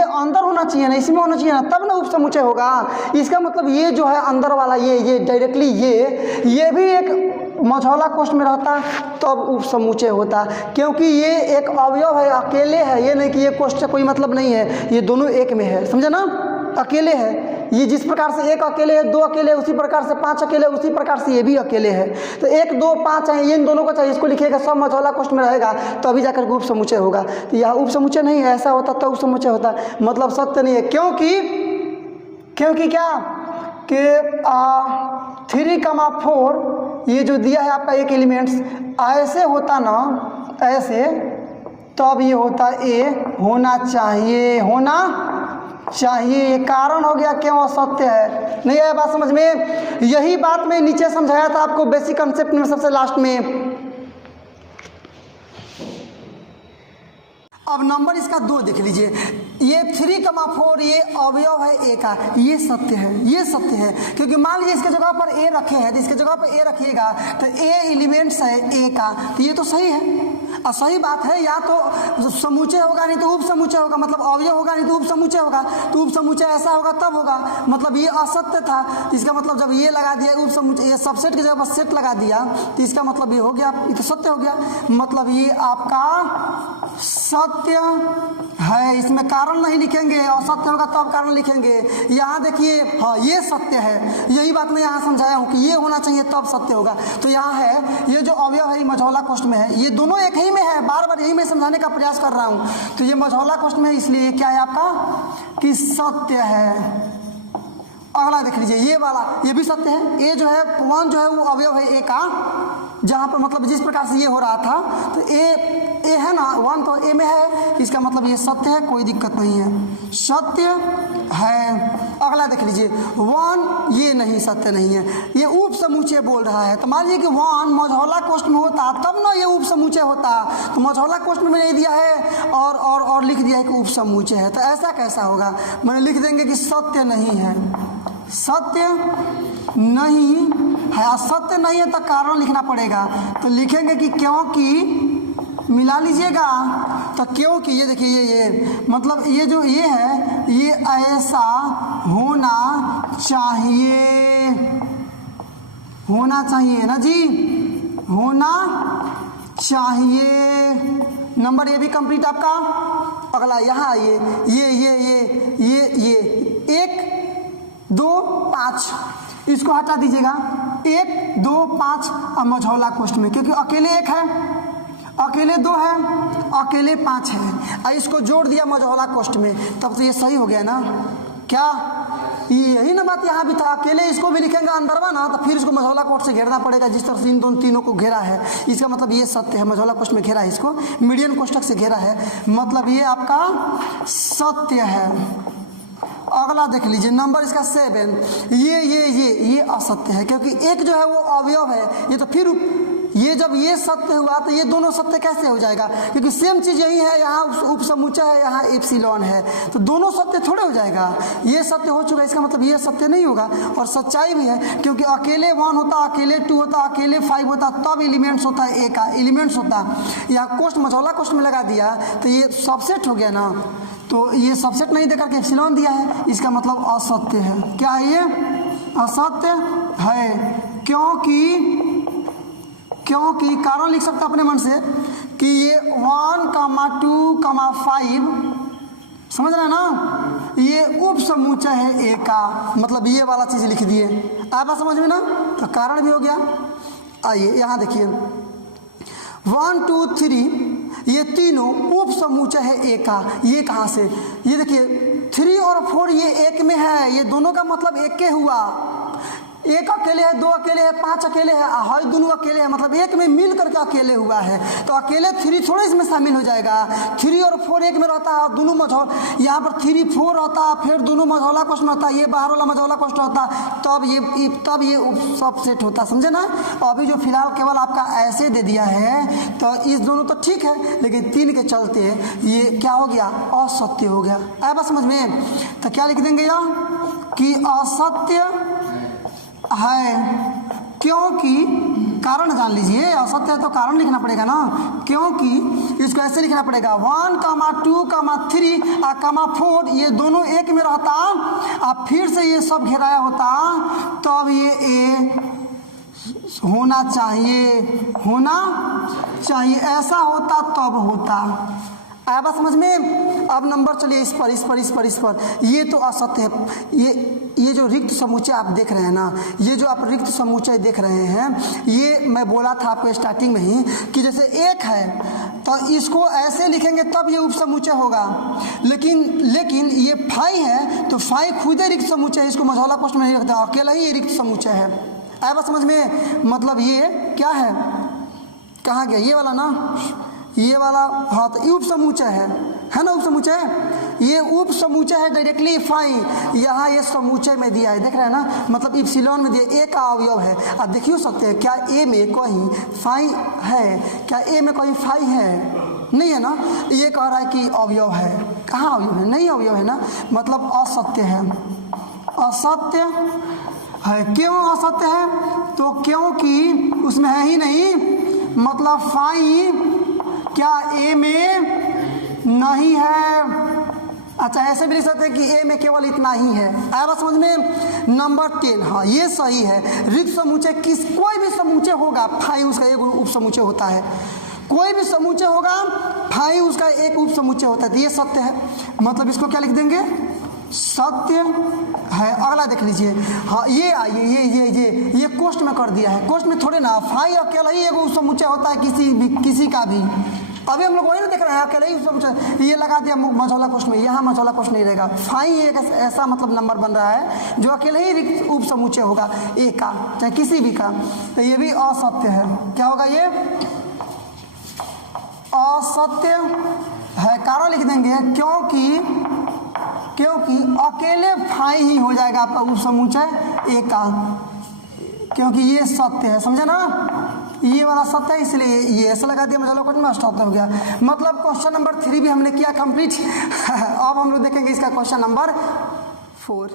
अंदर होना चाहिए ना, इसमें होना चाहिए ना, तब ना उपसमुच्चय होगा। इसका मतलब ये जो है अंदर वाला ये डायरेक्टली ये भी एक मझौला कोष्ठ में रहता तब उपसमुच्चय होता, क्योंकि ये एक अवयव है, अकेले है। ये नहीं कि ये कोष्ठ से कोई मतलब नहीं है, ये दोनों एक में है। समझे ना? अकेले है। ये जिस प्रकार से 1 अकेले है, 2 अकेले है, उसी प्रकार से 5 अकेले है, उसी प्रकार से ये भी अकेले है। तो 1 2 5 है, ये इन दोनों को चाहिए। इसको लिखिएगा, सब मझौला कोष्ठ में रहेगा तो अभी जाकर के उपसमुच्चय होगा। तो यह उपसमुच्चय नहीं है, ऐसा होता तो उपसमुच्चय होता, मतलब सत्य नहीं है। क्योंकि क्या कि 3, 4 ये जो दिया है आपका एक एलिमेंट्स, ऐसे होता ना, ऐसे तब ये होता ए होना चाहिए। ये कारण हो गया क्यों असत्य है। नहीं आया बात समझ में? यही बात मैं नीचे समझाया था आपको बेसिक कंसेप्ट में सबसे लास्ट में। अब नंबर इसका 2 देख लीजिए। ये 3, 4 ये अवयव है ए का, ये सत्य है। क्योंकि मान लीजिए इसके जगह पर ए रखे हैं तो इसके जगह पर ए रखिएगा तो ए एलिमेंट्स है ए का, तो ये तो सही है। और सही बात है, या तो समुच्चय होगा नहीं तो उपसमुच्चय होगा, मतलब अवयव होगा नहीं तो उपसमुच्चय होगा। तो उपसमुच्चय ऐसा होगा तब होगा, मतलब ये असत्य था। इसका मतलब जब ये लगा दिया उपसमुच्चय, ये सबसेट की जगह पर सेट लगा दिया तो इसका मतलब ये हो गया, ये तो सत्य हो गया। मतलब ये आपका सत्य है। इसमें कारण नहीं लिखेंगे, असत्य होगा तब कारण लिखेंगे। यहाँ देखिए, हाँ ये सत्य है। यही बात मैं यहाँ समझाया हूँ कि ये होना चाहिए तब सत्य होगा। तो यहाँ है ये जो अवयव है मझौला कोष्ठ में है, ये दोनों एक ही में है। बार बार यही मैं समझाने का प्रयास कर रहा हूँ। तो ये मझौला कोष्ठ में है, इसलिए क्या है आपका कि सत्य है। अगला देख लीजिए, ये वाला ये भी सत्य है। ए जो है 1 जो है वो अवयव है ए का, जहाँ पर मतलब जिस प्रकार से ये हो रहा था तो ए है ना, 1 तो ए में है, इसका मतलब ये सत्य है, कोई दिक्कत नहीं है, सत्य है। अगला देख लीजिए 1 ये नहीं, सत्य नहीं है, ये उपसमुच्चय बोल रहा है। तो मान लीजिए कि 1 मझौला कोष्ठ में होता तब ना ये उपसमुच्चय होता, तो मझौला कोष्ठ में नहीं दिया है और लिख दिया है कि उपसमुच्चय है। तो ऐसा कैसा होगा? मैंने लिख देंगे कि सत्य नहीं है, सत्य नहीं है। असत्य नहीं है तो कारण लिखना पड़ेगा। तो लिखेंगे कि क्योंकि, मिला लीजिएगा, तो क्योंकि ये देखिए ये मतलब ये जो ये है ये ऐसा होना चाहिए ना जी, होना चाहिए नंबर ये भी कंप्लीट आपका। अगला यहाँ आइए, ये 1 2 5 इसको हटा दीजिएगा। 1 2 5 अब मझौला कोष्ठ में, क्योंकि अकेले 1 है, अकेले 2 है, अकेले 5 है, और इसको जोड़ दिया मझौला कोष्ठ में, तब तो ये सही हो गया ना। क्या यही ना बात यहाँ भी था, अकेले इसको भी लिखेंगे अंदरवा ना, तो फिर इसको मझौला कोष्ठ से घेरना पड़ेगा, जिस तरह से इन तीनों को घेरा है। इसका मतलब ये सत्य है, मझौला कोष्ठ में घेरा है, इसको मीडियन कोष्ठक से घेरा है, मतलब ये आपका सत्य है। अगला देख लीजिए, नंबर इसका 7, ये असत्य है, क्योंकि एक जो है वो अवयव है, ये तो फिर ये जब ये सत्य हुआ तो ये दोनों सत्य कैसे हो जाएगा, क्योंकि सेम चीज़ यही है, यहाँ उपसमुच्चय है, यहाँ एप्सिलॉन है, तो दोनों सत्य थोड़े हो जाएगा। ये सत्य हो चुका है, इसका मतलब ये सत्य नहीं होगा। और सच्चाई भी है, क्योंकि अकेले 1 होता, अकेले 2 होता, अकेले 5 होता, तब एलिमेंट्स होता है, A का एलिमेंट्स होता। यहाँ कोष्ठ मझौला कोष्ठ में लगा दिया तो ये सबसेट हो गया ना, तो ये सबसेट नहीं देकर के एप्सिलॉन दिया है, इसका मतलब असत्य है। क्या है ये? असत्य है, क्योंकि कारण लिख सकता अपने मन से कि ये 1, 2, 5 समझ रहे हैं ना, ये उप समुच्चय है ए का, मतलब ये वाला चीज लिख दिए। आया समझ में ना, तो कारण भी हो गया। आइए यहाँ देखिए, 1 2 3 ये तीनों उप समुच्चय है ए का। ये कहाँ से? ये देखिए 3 और 4 ये एक में है, ये दोनों का मतलब एक के हुआ। 1 अकेले है, 2 अकेले है, 5 अकेले है, हाई दोनों अकेले है, मतलब एक में मिल करके अकेले हुआ है। तो अकेले 3 थोड़े इसमें शामिल हो जाएगा। 3 और 4 एक में रहता है, और दोनों मझौल यहाँ पर 3 4 होता है, फिर दोनों मझौला कोष्ठ में होता है, ये बाहर वाला मझौला कोष्ठ होता, तब ये सबसेट होता, समझे ना। अभी जो फिलहाल केवल आपका ऐसे दे दिया है, तो इस दोनों तो ठीक है, लेकिन 3 के चलते ये क्या हो गया? असत्य हो गया। आया बात समझ में? तो क्या लिख देंगे यहाँ कि असत्य है, क्योंकि कारण जान लीजिए, असत्य है तो कारण लिखना पड़ेगा ना, क्योंकि इसको ऐसे लिखना पड़ेगा 1, 2, 3 और 4 ये दोनों एक में रहता, और फिर से ये सब घेराया होता, तब ये ए होना चाहिए, ऐसा होता तब होता। आया बात समझ में? अब नंबर चलिए इस पर ये तो असत्य है। ये जो रिक्त समुच्चय आप देख रहे हैं ना, ये जो आप रिक्त समुच्चय देख रहे हैं, ये मैं बोला था आपको स्टार्टिंग में ही कि जैसे 1 है तो इसको ऐसे लिखेंगे तब ये उपसमुच्चय होगा, लेकिन ये 5 है तो 5 खुद ही रिक्त समुच्चय है, इसको मझौला कोष्ठ में नहीं रखता, अकेला ही ये रिक्त समुच्चय है। आया बात समझ में? मतलब ये क्या है, कहाँ गया ये वाला ना, ये वाला, हाँ तो ये उपसमुच्चय है ना, उपसमुच्चय, ये उप समुच्चय है डायरेक्टली 5, यहाँ ये समुच्चय में दिया है, देख रहे हैं ना, मतलब इप्सिलॉन में दिया, ए का अवयव है। आप देखिए सकते हैं क्या ए में कहीं 5 है? क्या ए में कहीं 5 है? नहीं है ना। ये कह रहा है कि अवयव है, कहाँ अवयव है? नहीं अवयव है ना, मतलब असत्य है, असत्य है। क्यों असत्य है? तो क्योंकि उसमें है ही नहीं, मतलब 5 क्या ए में नहीं है। अच्छा ऐसे भी लिख सकते हैं कि ए में केवल इतना ही है। आया बात समझ में? नंबर 10, हाँ ये सही है। रिक्त समुच्चय कोई भी समुच्चय होगा, 5 उसका एक उप समुच्चय होता है, कोई भी समुच्चय होगा 5 उसका एक उप समुच्चय होता है, तो ये सत्य है, मतलब इसको क्या लिख देंगे? सत्य है। अगला देख लीजिए, हाँ ये आइए, ये कोष्ठ में कर दिया है, कोष्ठ में थोड़े ना 5 अकेला ही एगो समुच्चय होता है किसी का भी। अभी हम लोग वही ना देख रहे हैं, अकेले ही समुच्चय, ये लगा दिया मझौला कोष्ठ में, यहाँ मझौला कोष्ठ नहीं रहेगा। 5 एक ऐसा मतलब नंबर बन रहा है जो अकेले ही उप समुच्चय होगा ए का, चाहे किसी भी का, तो ये भी असत्य है। क्या होगा? ये असत्य है। कारण लिख देंगे क्योंकि अकेले 5 ही हो जाएगा आपका उप समुच्चय ए का, क्योंकि ये सत्य है, समझे ना, ये वाला सत्य है, इसलिए ये ऐसा लगा दिया, मझौला कोष्ठ में असत्य हो गया। मतलब क्वेश्चन नंबर 3 भी हमने किया कंप्लीट। अब हम लोग देखेंगे इसका क्वेश्चन नंबर 4।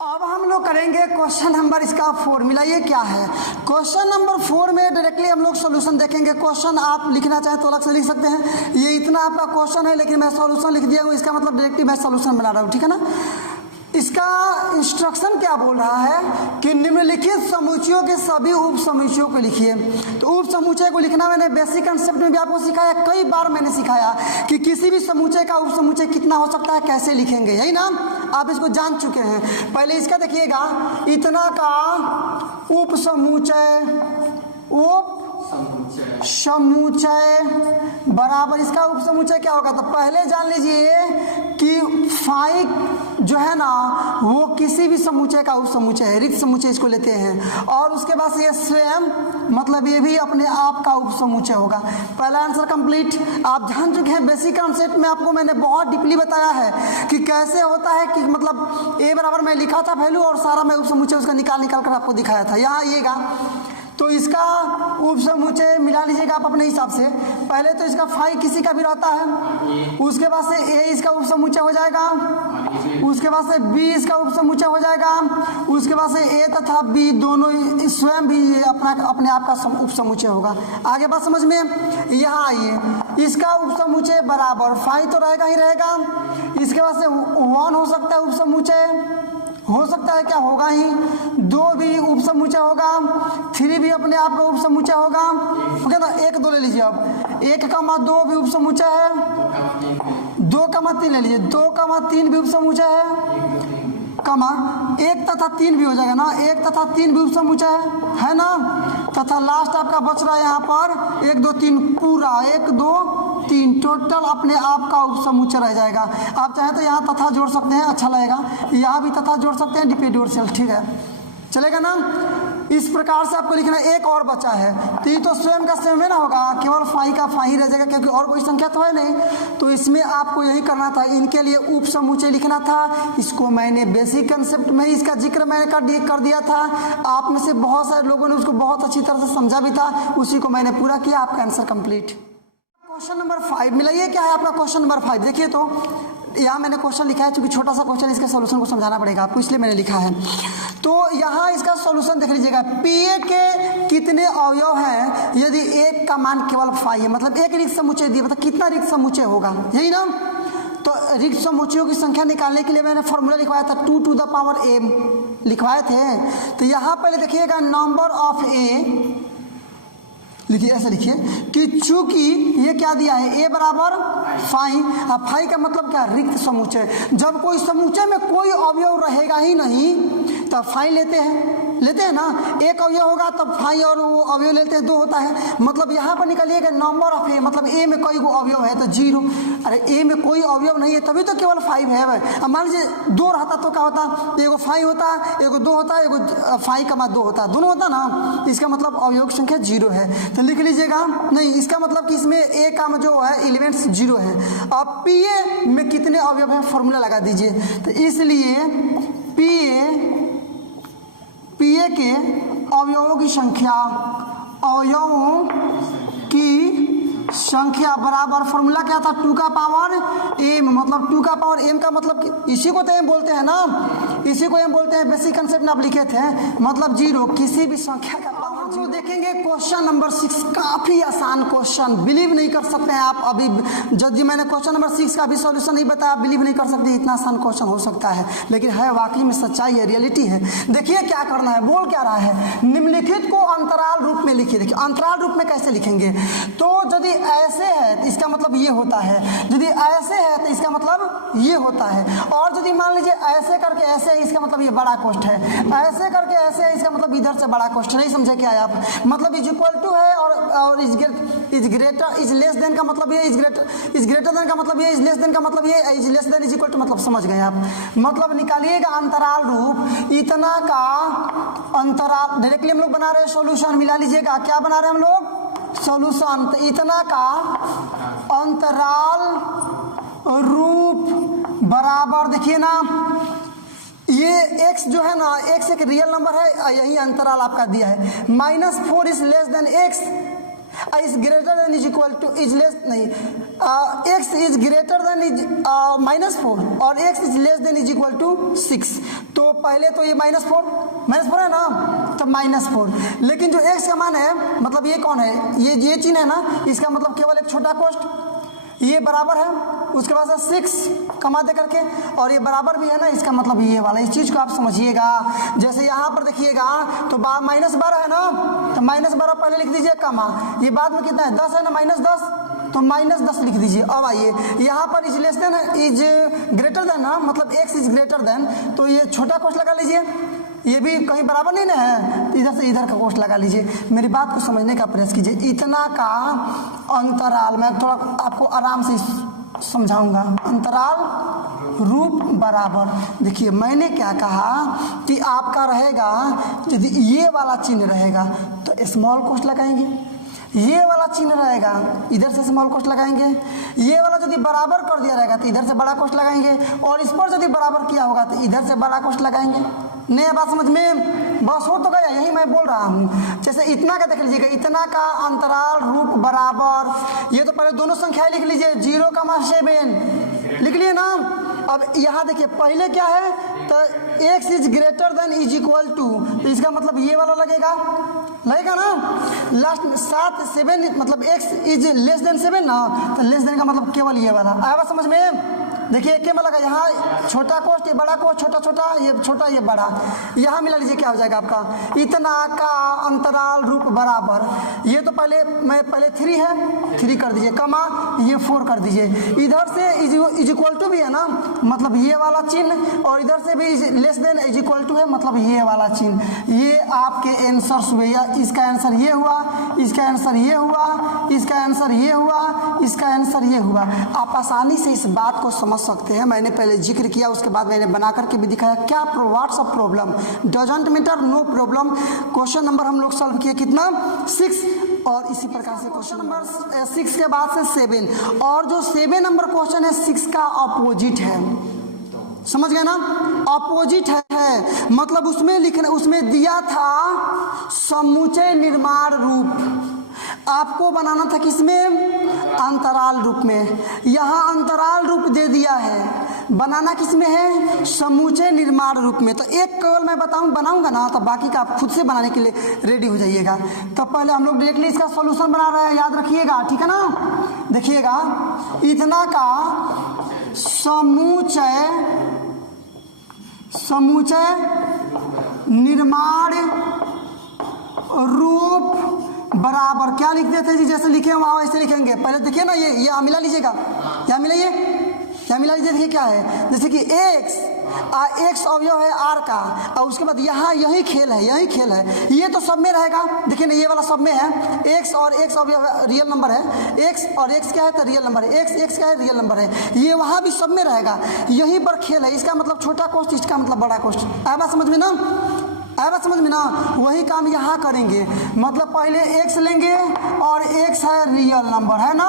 अब हम लोग करेंगे क्वेश्चन नंबर इसका 4। मिलाइए क्या है क्वेश्चन नंबर 4 में डायरेक्टली हम लोग सोल्यूशन देखेंगे। क्वेश्चन आप लिखना चाहें तो अलग से लिख सकते हैं, ये इतना आपका क्वेश्चन है, लेकिन मैं सोल्यूशन लिख दिया हूँ, इसका मतलब डायरेक्टली मैं सोल्यूशन बना रहा हूँ, ठीक है ना। इसका इंस्ट्रक्शन क्या बोल रहा है कि निम्नलिखित समुच्चयों के सभी उप समुच्चयों को लिखिए। तो उप समुच्चय को लिखना मैंने बेसिक कंसेप्ट में भी आपको सिखाया, कई बार मैंने सिखाया कि किसी भी समुच्चय का उप समुच्चय कितना हो सकता है, कैसे लिखेंगे, यही ना आप इसको जान चुके हैं। पहले इसका देखिएगा, इतना का उप समुच्चय, उप समुच्चय बराबर इसका उप समुच्चय क्या होगा। तो पहले जान लीजिए कि फाई जो है ना वो किसी भी समुच्चय का उप समुच्चय है, रिक्त समुच्चय इसको लेते हैं। और उसके बाद ये स्वयं मतलब ये भी अपने आप का उप समुच्चय होगा। पहला आंसर कंप्लीट। आप जान चुके हैं बेसिक कॉन्सेप्ट में आपको मैंने बहुत डीपली बताया है कि कैसे होता है कि मतलब ए बराबर मैं लिखा था वैल्यू और सारा मैं उप समुच्चय उसका निकाल कर आपको दिखाया था। यहाँ आइएगा तो इसका उप समुच्चय मिला लीजिएगा आप अपने हिसाब से। पहले तो इसका फाई किसी का भी रहता है, उसके बाद से ए इसका उप समुच्चय हो जाएगा, उसके बाद से बी इसका उप समुच्चय हो जाएगा, उसके बाद से ए तथा बी दोनों स्वयं भी अपने आप का उप समुच्चय होगा। आगे बात समझ में। यहाँ आइए, इसका उप समुच्चय बराबर फाई तो रहेगा ही रहेगा, इसके बाद से 1 हो सकता है उप समुच्चय, हो सकता है क्या होगा ही 2 भी उप समुच्चय होगा, 3 भी अपने आप का उप समुच्चय होगा। ओके ना, 1 2 ले लीजिए। अब 1,2 भी उप समुच्चय है, 2,3 ले लीजिए, 2,3 भी उप समुच्चय है, कमा 1 तथा 3 भी हो जाएगा ना, 1 तथा 3 भी उप समुच्चय है ना। तथा लास्ट आपका बच रहा है यहाँ पर 1 2 3 पूरा 1 2 3 टोटल अपने आप का उप समुच्चय रह जाएगा। आप चाहे तो यहाँ तथा जोड़ सकते हैं, अच्छा लगेगा। यहाँ भी तथा जोड़ सकते हैं, डिपेंड योर सेल्फ, ठीक है, चलेगा ना। इस प्रकार से आपको लिखना। एक और बचा है तो ये तो स्वयं का स्वयं में ना होगा, केवल फाई का फाई रह जाएगा क्योंकि और कोई संख्या तो है नहीं। तो इसमें आपको यही करना था, इनके लिए उप समुच्चय लिखना था। इसको मैंने बेसिक कंसेप्ट में ही इसका जिक्र मैंने कर दिया था। आप में से बहुत सारे लोगों ने उसको बहुत अच्छी तरह से समझा भी था, उसी को मैंने पूरा किया। आपका आंसर कंप्लीट। क्वेश्चन नंबर 5 मिलाइए, क्या है आपका क्वेश्चन नंबर 5। देखिए तो यहाँ मैंने क्वेश्चन लिखा है, क्योंकि छोटा सा क्वेश्चन इसके सॉल्यूशन को समझाना पड़ेगा आपको, इसलिए मैंने लिखा है। तो यहाँ इसका सॉल्यूशन देख लीजिएगा। पीए के कितने अवयव हैं यदि एक का मान केवल फाई है, मतलब एक रिक्त समुच्चय दिया, मतलब कितना रिक्त समुच्चय होगा, यही ना। तो रिक्त समुच्चयों की संख्या निकालने के लिए मैंने फॉर्मूला लिखवाया था 2 to the power m लिखवाए थे। तो यहाँ पहले देखिएगा नंबर ऑफ ए लिखिए, ऐसे लिखिए कि चूंकि ये क्या दिया है, ए बराबर फाई। अब फाई का मतलब क्या, रिक्त समुच्चय। जब कोई समुच्चय में कोई अवयव रहेगा ही नहीं तब फाई लेते हैं ना। एक अवयव होगा तब फाई और वो अवयव लेते हैं, 2 होता है। मतलब यहाँ पर निकालिएगा नंबर ऑफ ए, मतलब ए में कोई अवयव है तो 0। अरे ए में कोई अवयव नहीं है तभी तो केवल 5 है। अब मान लीजिए 2 रहता तो क्या होता, एगो फाई होता, एगो 2 होता, एगो फाई का 2 होता, दोनों होता ना। इसका मतलब अवयव की संख्या 0 है। तो लिख लीजिएगा, नहीं इसका मतलब कि इसमें ए का जो है एलिमेंट्स 0 है। अब पीए में कितने अवयव है फॉर्मूला लगा दीजिए। तो इसलिए पीए के अवयवों की संख्या बराबर फॉर्मूला क्या था, 2 का पावर m, मतलब 2 का पावर m का मतलब इसी को तो m बोलते हैं ना, इसी को m बोलते हैं। बेसिक कंसेप्ट में आप लिखे थे, मतलब 0 किसी भी संख्या का पावर। हम देखेंगे क्वेश्चन नंबर 6, काफी आसान क्वेश्चन, बिलीव नहीं कर सकते हैं आप। अभी जब जी मैंने क्वेश्चन नंबर 6 का भी सॉल्यूशन नहीं बताया, बिलीव नहीं कर सकते इतना आसान क्वेश्चन हो सकता है, लेकिन है वाकई में सच्चाई है, रियलिटी है। देखिए क्या करना है, बोल क्या रहा है, निम्नलिखित को अंतराल रूप में लिखिए। देखिए अंतराल रूप में कैसे लिखेंगे, तो यदि ऐसे है तो इसका मतलब ये होता है, यदि ऐसे है तो इसका मतलब ये होता है, और यदि मान लीजिए ऐसे करके ऐसे है इसका मतलब ये बड़ा कोष्ठ है, ऐसे करके ऐसे है इसका मतलब इधर से बड़ा कोष्ठ। नहीं समझे क्या आप, मतलब इज इक्वल टू है और is greater, is less then का मतलब ये, इज ग्रेटर देन का मतलब ये, इज लेस देन का मतलब ये, is less than is equal to मतलब समझ गए आप। मतलब निकालिएगा अंतराल रूप, इतना का अंतराल, डायरेक्टली हम लोग बना रहे हैं सॉल्यूशन, मिला लीजिएगा क्या बना रहे हैं हम लोग, सॉल्यूशन। तो इतना का अंतराल रूप बराबर, देखिए ना ये x जो है ना, x एक रियल नंबर है, यही अंतराल आपका दिया है। -4 is less than x, is greater than is equal to, is less नहीं, x is greater than is -4 और x is less than is equal to 6। तो पहले तो ये -4 है ना, तो -4, लेकिन जो x का मान है, मतलब ये कौन है, ये चिन्ह है ना, इसका मतलब केवल एक छोटा कोष्ठ, ये बराबर है, उसके बाद 6 कमा दे करके, और ये बराबर भी है ना, इसका मतलब ये वाला, इस चीज़ को आप समझिएगा। जैसे यहाँ पर देखिएगा तो -12 है ना, तो -12 पहले लिख दीजिए कमा, ये बाद में कितना है 10 है ना, -10, तो -10 लिख दीजिए। अब आइए यहाँ पर is less than is greater then ना, मतलब x इज ग्रेटर देन, तो ये छोटा कोष्ठ लगा लीजिए, ये भी कहीं बराबर नहीं ना है, इधर से इधर का कोष्ठ लगा लीजिए। मेरी बात को समझने का प्रयास कीजिए। इतना का अंतराल, मैं थोड़ा आपको आराम से समझाऊंगा। अंतराल रूप बराबर, देखिए मैंने क्या कहा कि आपका रहेगा, यदि ये वाला चिन्ह रहेगा तो स्मॉल कोष्ठ लगाएंगे, ये वाला चिन्ह रहेगा इधर से स्मॉल कोष्ठ लगाएंगे, ये वाला यदि बराबर कर दिया रहेगा तो इधर से बड़ा कोष्ठ लगाएंगे, और इस पर यदि बराबर किया होगा तो इधर से बड़ा कोष्ठ लगाएंगे। नया बात समझ में बस हो तो गया, यही मैं बोल रहा हूँ। जैसे इतना का देख लीजिएगा, इतना का अंतराल रूप बराबर, ये तो पहले दोनों संख्याएं लिख लीजिए, 0,7 लिख लिए ना। अब यहाँ देखिए पहले क्या है, तो x is greater than is equal to, तो इसका मतलब ये वाला लगेगा ना। लास्ट 7 मतलब x इज लेस देन 7 ना, तो लेस देन का मतलब केवल ये वाला आया समझ में। देखिए एक में लगा, यहाँ छोटा कोष्ठ, ये बड़ा कोष्ठ, छोटा छोटा, ये छोटा ये बड़ा, यहाँ मिला लीजिए क्या हो जाएगा आपका, इतना का अंतराल रूप बराबर। ये तो पहले 3 है, 3 कर दीजिए, कमा ये 4 कर दीजिए, इधर से इज इक्वल टू भी है ना, मतलब ये वाला चिन्ह, और इधर से भी less than is equal to है, मतलब ये वाला चिन्ह। ये आपके आंसर हुए, या इसका आंसर ये हुआ, इसका आंसर ये हुआ, इसका आंसर ये हुआ, इसका आंसर ये हुआ। आप आसानी से इस बात को समझ सकते हैं। मैंने पहले जिक्र किया, उसके बाद मैंने बना करके भी दिखाया। क्या what's a problem, doesn't matter, no problem. Question number हम लोग सॉल्व किए कितना, 6, और इसी प्रकार से क्वेश्चन नंबर 6 के बाद से 7, और जो 7 नंबर क्वेश्चन है 6 का अपोजिट है, समझ गए ना, अपोजिट है, मतलब उसमें लिखना, उसमें दिया था समुच्चय निर्माण रूप, आपको बनाना था किसमें, अंतराल रूप में। यहाँ अंतराल रूप दे दिया है, बनाना किसमें है, समुच्चय निर्माण रूप में। तो एक केवल मैं बनाऊंगा ना, तो बाकी का आप खुद से बनाने के लिए रेडी हो जाइएगा। तो पहले हम लोग डायरेक्टली इसका सॉल्यूशन बना रहे हैं, याद रखिएगा, ठीक है ना। देखिएगा, इतना का समुच्चय निर्माण रूप बराबर, क्या लिख देते जी, जैसे लिखे वहाँ वैसे लिखेंगे। पहले देखिए ना, ये यहाँ मिला लीजिएगा, यहाँ मिला, यहाँ मिला लीजिए। देखिए क्या है, जैसे कि x अवयव है r का, और उसके बाद यहाँ यही खेल है, ये तो सब में रहेगा। देखिए ना, ये वाला सब में है, x और x अवयव रियल नंबर है, x और x क्या है तो रियल नंबर है, x क्या है रियल नंबर है, ये वहाँ भी सब में रहेगा, यही पर खेल है। इसका मतलब छोटा कोष्ठ, इसका मतलब बड़ा कोष्ठ। आया बात समझ में ना, आया बात समझ में ना। वही काम यहाँ करेंगे, मतलब पहले x लेंगे, और x है रियल नंबर है ना,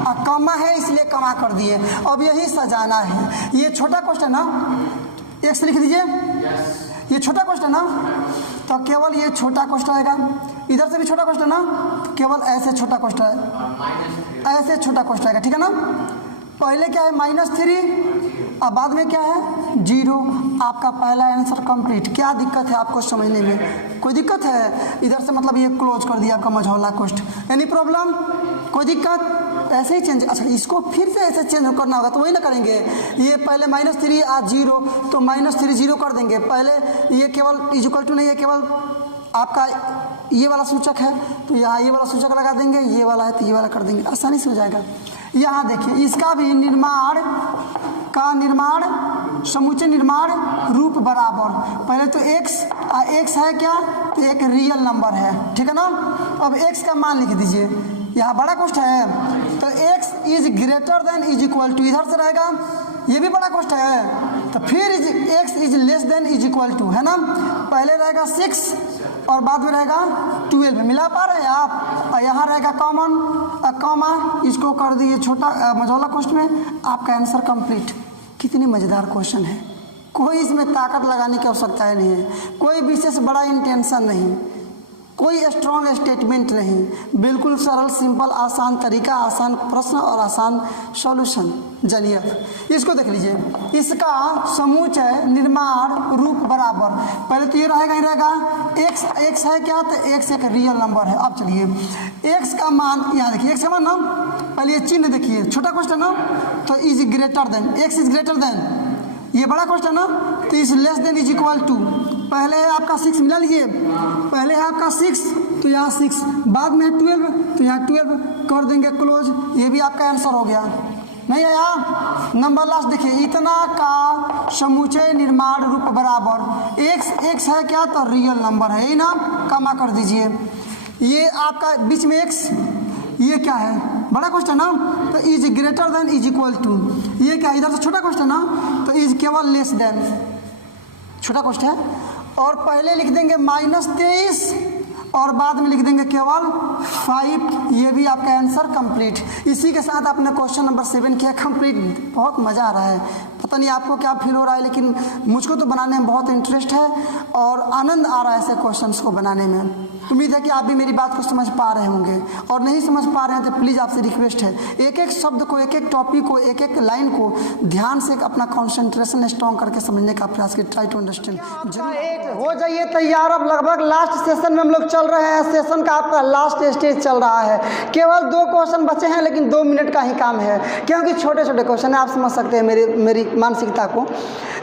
और कमा है इसलिए कमा कर दिए। अब यही सजाना है, ये छोटा कोष्ठ है ना, x लिख दीजिए, ये छोटा कोष्ठ है ना, तो केवल ये छोटा कोष्ठ आएगा। इधर से भी छोटा कोष्ठ है ना, केवल ऐसे छोटा कोष्ठ है, ऐसे छोटा कोष्ठ आएगा, ठीक है ना। पहले क्या है -3, अब बाद में क्या है 0। आपका पहला आंसर कंप्लीट। क्या दिक्कत है आपको समझने में, कोई दिक्कत है? इधर से मतलब ये क्लोज कर दिया आपका मझौला कोष्ठ, एनी प्रॉब्लम, कोई दिक्कत? ऐसे ही चेंज, अच्छा इसको फिर से ऐसे चेंज करना होगा तो वही ना करेंगे। ये पहले -3 आज 0, तो -3 0 कर देंगे। पहले ये केवल इक्वल टू नहीं है, केवल आपका ये वाला सूचक है तो यहाँ ये वाला सूचक लगा देंगे, ये वाला है तो ये वाला कर देंगे, आसानी से हो जाएगा। यहाँ देखिए, इसका भी निर्माण समुच्चय निर्माण रूप बराबर, पहले तो x है क्या, तो एक रियल नंबर है, ठीक है ना। अब x का मान लिख दीजिए, यहाँ बड़ा कोष्ठ है तो x is greater than is equal to, इधर से रहेगा, ये भी बड़ा कोष्ठ है तो फिर x is less than is equal to, है ना। पहले रहेगा 6 और बाद में रहेगा 12, मिला पा रहे हैं आप। और यहाँ रहेगा कॉमन, कॉमा, इसको कर दिए छोटा मझौला कोष्ठ में, आपका आंसर कंप्लीट। कितनी मज़ेदार क्वेश्चन है, कोई इसमें ताकत लगाने की आवश्यकता नहीं है, कोई विशेष बड़ा इंटेंशन नहीं, कोई स्ट्रॉन्ग स्टेटमेंट नहीं, बिल्कुल सरल सिंपल आसान तरीका, आसान प्रश्न और आसान सॉल्यूशन। जानिए इसको देख लीजिए, इसका समुच्चय निर्माण रूप बराबर, पहले तो ये रहेगा ही रहेगा, x है क्या, तो x एक रियल नंबर है। अब चलिए x का मान, यहाँ देखिए x का मान ना पहले ये चिन्ह देखिए, छोटा क्वेश्चन ना तो is greater than, x is greater than, ये बड़ा क्वेश्चन ना तो is less than is equal to, पहले है आपका 6 मिला लीजिए, पहले है आपका 6 तो यहाँ 6, बाद में 12 तो यहाँ 12 कर देंगे क्लोज, ये भी आपका आंसर हो गया। नहीं आया? नंबर लास्ट देखिए, इतना का समुच्चय निर्माण रूप बराबर एक्स है क्या तो रियल नंबर है, ये ना कमा कर दीजिए, ये आपका बीच में एक्स, ये क्या है बड़ा क्वेश्चन ना तो is greater than is equal to, ये क्या इधर से छोटा क्वेश्चन ना तो इज केवल लेस देन, छोटा क्वेश्चन है, और पहले लिख देंगे -23 और बाद में लिख देंगे केवल 5, ये भी आपका आंसर कंप्लीट। इसी के साथ आपने क्वेश्चन नंबर 7 किया कंप्लीट। बहुत मज़ा आ रहा है, पता नहीं आपको क्या फील हो रहा है, लेकिन मुझको तो बनाने में बहुत इंटरेस्ट है और आनंद आ रहा है ऐसे क्वेश्चंस को बनाने में। उम्मीद है कि आप भी मेरी बात को समझ पा रहे होंगे, और नहीं समझ पा रहे हैं तो प्लीज़ आपसे रिक्वेस्ट है, एक एक शब्द को, एक एक टॉपिक को, एक एक लाइन को ध्यान से अपना कॉन्सेंट्रेशन स्ट्रॉन्ग करके समझने का प्रयास करें, ट्राई टू अंडरस्टैंड। हो जाइए तैयार, अब लगभग लास्ट सेशन में हम लोग चल रहे हैं, सेशन का आपका लास्ट स्टेज चल रहा है, केवल 2 क्वेश्चन बचे हैं, लेकिन 2 मिनट का ही काम है, क्योंकि छोटे छोटे क्वेश्चन है, आप समझ सकते हैं मेरी मानसिकता को।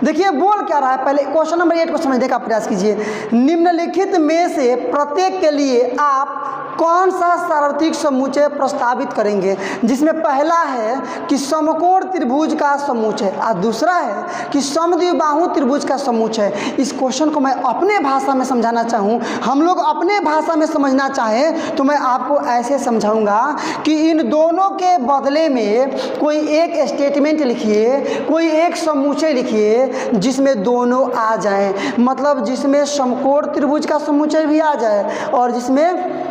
देखिए बोल क्या रहा है, पहले क्वेश्चन नंबर 8 को समझने का प्रयास कीजिए। निम्नलिखित में से प्रत्येक के लिए आप कौन सा सार्वत्रिक समुच्चय प्रस्तावित करेंगे, जिसमें पहला है कि समकोण त्रिभुज का समुच्चय और दूसरा है कि समद्विबाहु त्रिभुज का समुच्चय। इस क्वेश्चन को मैं अपने भाषा में समझाना चाहूँ, हम लोग अपने भाषा में समझना चाहें तो मैं आपको ऐसे समझाऊंगा कि इन दोनों के बदले में कोई एक स्टेटमेंट लिखिए, कोई एक समुच्चय लिखिए जिसमें दोनों आ जाएं, मतलब जिसमें समकोण त्रिभुज का समुच्चय भी आ जाए और जिसमें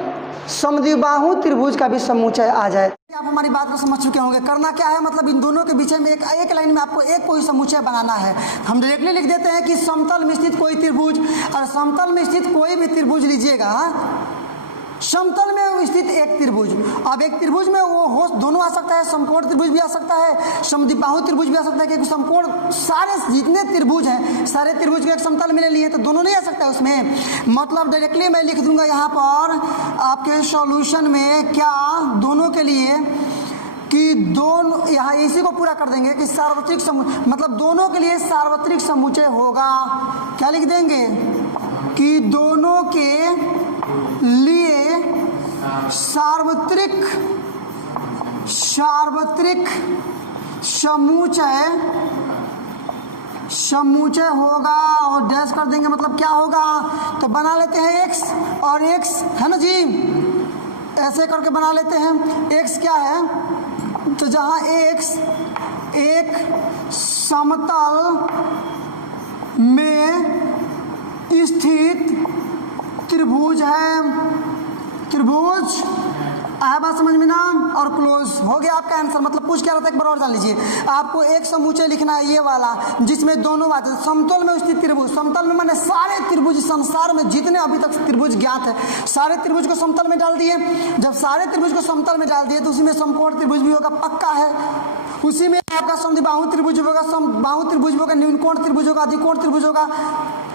समद्विबाहु त्रिभुज का भी समुच्चय आ जाए। आप हमारी बात को समझ चुके होंगे। करना क्या है, मतलब इन दोनों के बीच में एक लाइन में आपको एक कोई समुच्चय बनाना है। हम डायरेक्टली लिख देते हैं कि समतल में स्थित कोई त्रिभुज, और समतल में स्थित कोई भी त्रिभुज लीजिएगा, समतल में स्थित एक त्रिभुज, अब एक त्रिभुज में वो हो दोनों आ सकता है, समकोण त्रिभुज भी आ सकता है, समद्विबाहु त्रिभुज भी आ सकता है, क्योंकि समकोण सारे जितने त्रिभुज हैं सारे त्रिभुज को एक समतल में ले लिए तो दोनों नहीं आ सकता है उसमें। मतलब डायरेक्टली मैं लिख दूंगा यहाँ पर आपके सॉल्यूशन में क्या दोनों के लिए कि दोनों, यहाँ इसी को पूरा कर देंगे कि सार्वत्रिक मतलब दोनों के लिए सार्वत्रिक समुच्चय होगा। क्या लिख देंगे कि दोनों के लिए सार्वत्रिक समुच्चय होगा, और डैश कर देंगे, मतलब क्या होगा तो बना लेते हैं x और x है ना जी, ऐसे करके बना लेते हैं। x क्या है तो जहाँ x एक समतल में स्थित त्रिभुज है, त्रिभुज आया बात समझ में ना, और क्लोज हो गया आपका आंसर। मतलब पूछ क्या रहता है एक बार और जान लीजिए, आपको एक समुच्चय लिखना है ये वाला जिसमें दोनों बातें, समतल में स्थित त्रिभुज, समतल में मैंने सारे त्रिभुज संसार में जितने अभी तक त्रिभुज ज्ञात है सारे त्रिभुज को समतल में डाल दिए। जब सारे त्रिभुज को समतल में डाल दिए तो उसी में समकोण त्रिभुज भी होगा, पक्का है, उसी में आपका समद्विबाहु त्रिभुज होगा, समबाहु त्रिभुज होगा, न्यूनकोण त्रिभुज होगा, अधिकोण त्रिभुज होगा,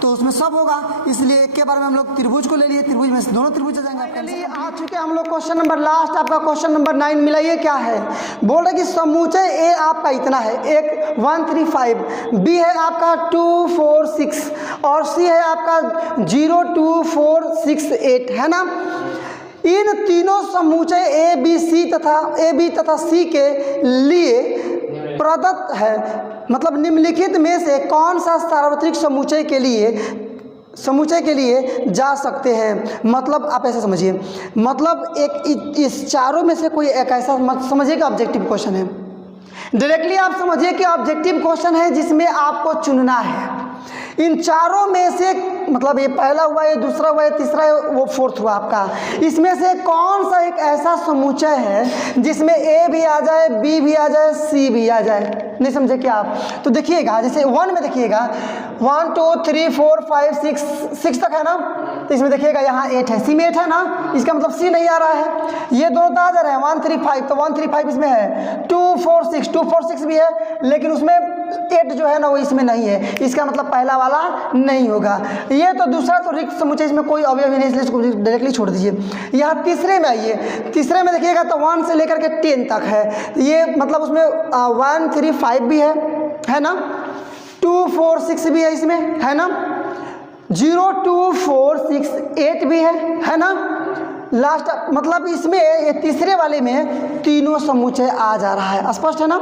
तो उसमें सब होगा। इसलिए एक के बारे में हम लोग त्रिभुज को ले लिए, त्रिभुज में दोनों त्रिभुज आ जाएंगे। आ चुके हम लोग क्वेश्चन नंबर लास्ट, आपका क्वेश्चन नंबर 9 मिला। ये क्या है, बोल रहे कि समुच्चय ए आपका इतना है, एक 1 3 5, बी है आपका 2 4 6 और सी है आपका 0 2 4 6 8 है ना। इन तीनों समुच्चय ए बी तथा सी के लिए प्रदत्त है, मतलब निम्नलिखित में से कौन सा सार्वत्रिक समुच्चय के लिए जा सकते हैं। मतलब आप ऐसे समझिए, मतलब एक इस चारों में से कोई एक ऐसा मत समझिए कि ऑब्जेक्टिव क्वेश्चन है, डायरेक्टली आप समझिए कि ऑब्जेक्टिव क्वेश्चन है जिसमें आपको चुनना है। इन चारों में से, मतलब ये पहला हुआ, ये दूसरा हुआ, ये तीसरा है, वो फोर्थ हुआ आपका, इसमें से कौन सा एक ऐसा समुच्चय है जिसमें ए भी आ जाए, बी भी आ जाए, सी भी आ जाए। नहीं समझे क्या आप? तो देखिएगा, जैसे 1 में देखिएगा 1 2 3 4 5 6 तक है ना, तो इसमें देखिएगा यहाँ 8 है, सी में 8 है ना, इसका मतलब सी नहीं आ रहा है। ये दोनों तो आ जा रहे हैं 1 3 5, तो 1 3 5 इसमें है, 2 4 6 भी है, लेकिन उसमें 8 जो है ना वो इसमें नहीं है, इसका मतलब पहला वाला नहीं होगा। ये तो दूसरा तो रिक्त समुच्चय, इसमें कोई अवयव ही नहीं, इसलिए इसको डायरेक्टली छोड़ दीजिए। यहाँ तीसरे में आइए, तीसरे में देखिएगा तो 1 से लेकर के 10 तक है, ये मतलब उसमें 1 3 5 भी है ना, 2 4 6 भी है इसमें, है ना, 0 2 4 6 8 भी है ना। लास्ट मतलब इसमें ये तीसरे वाले में तीनों समुच्चय आ जा रहा है, स्पष्ट है ना।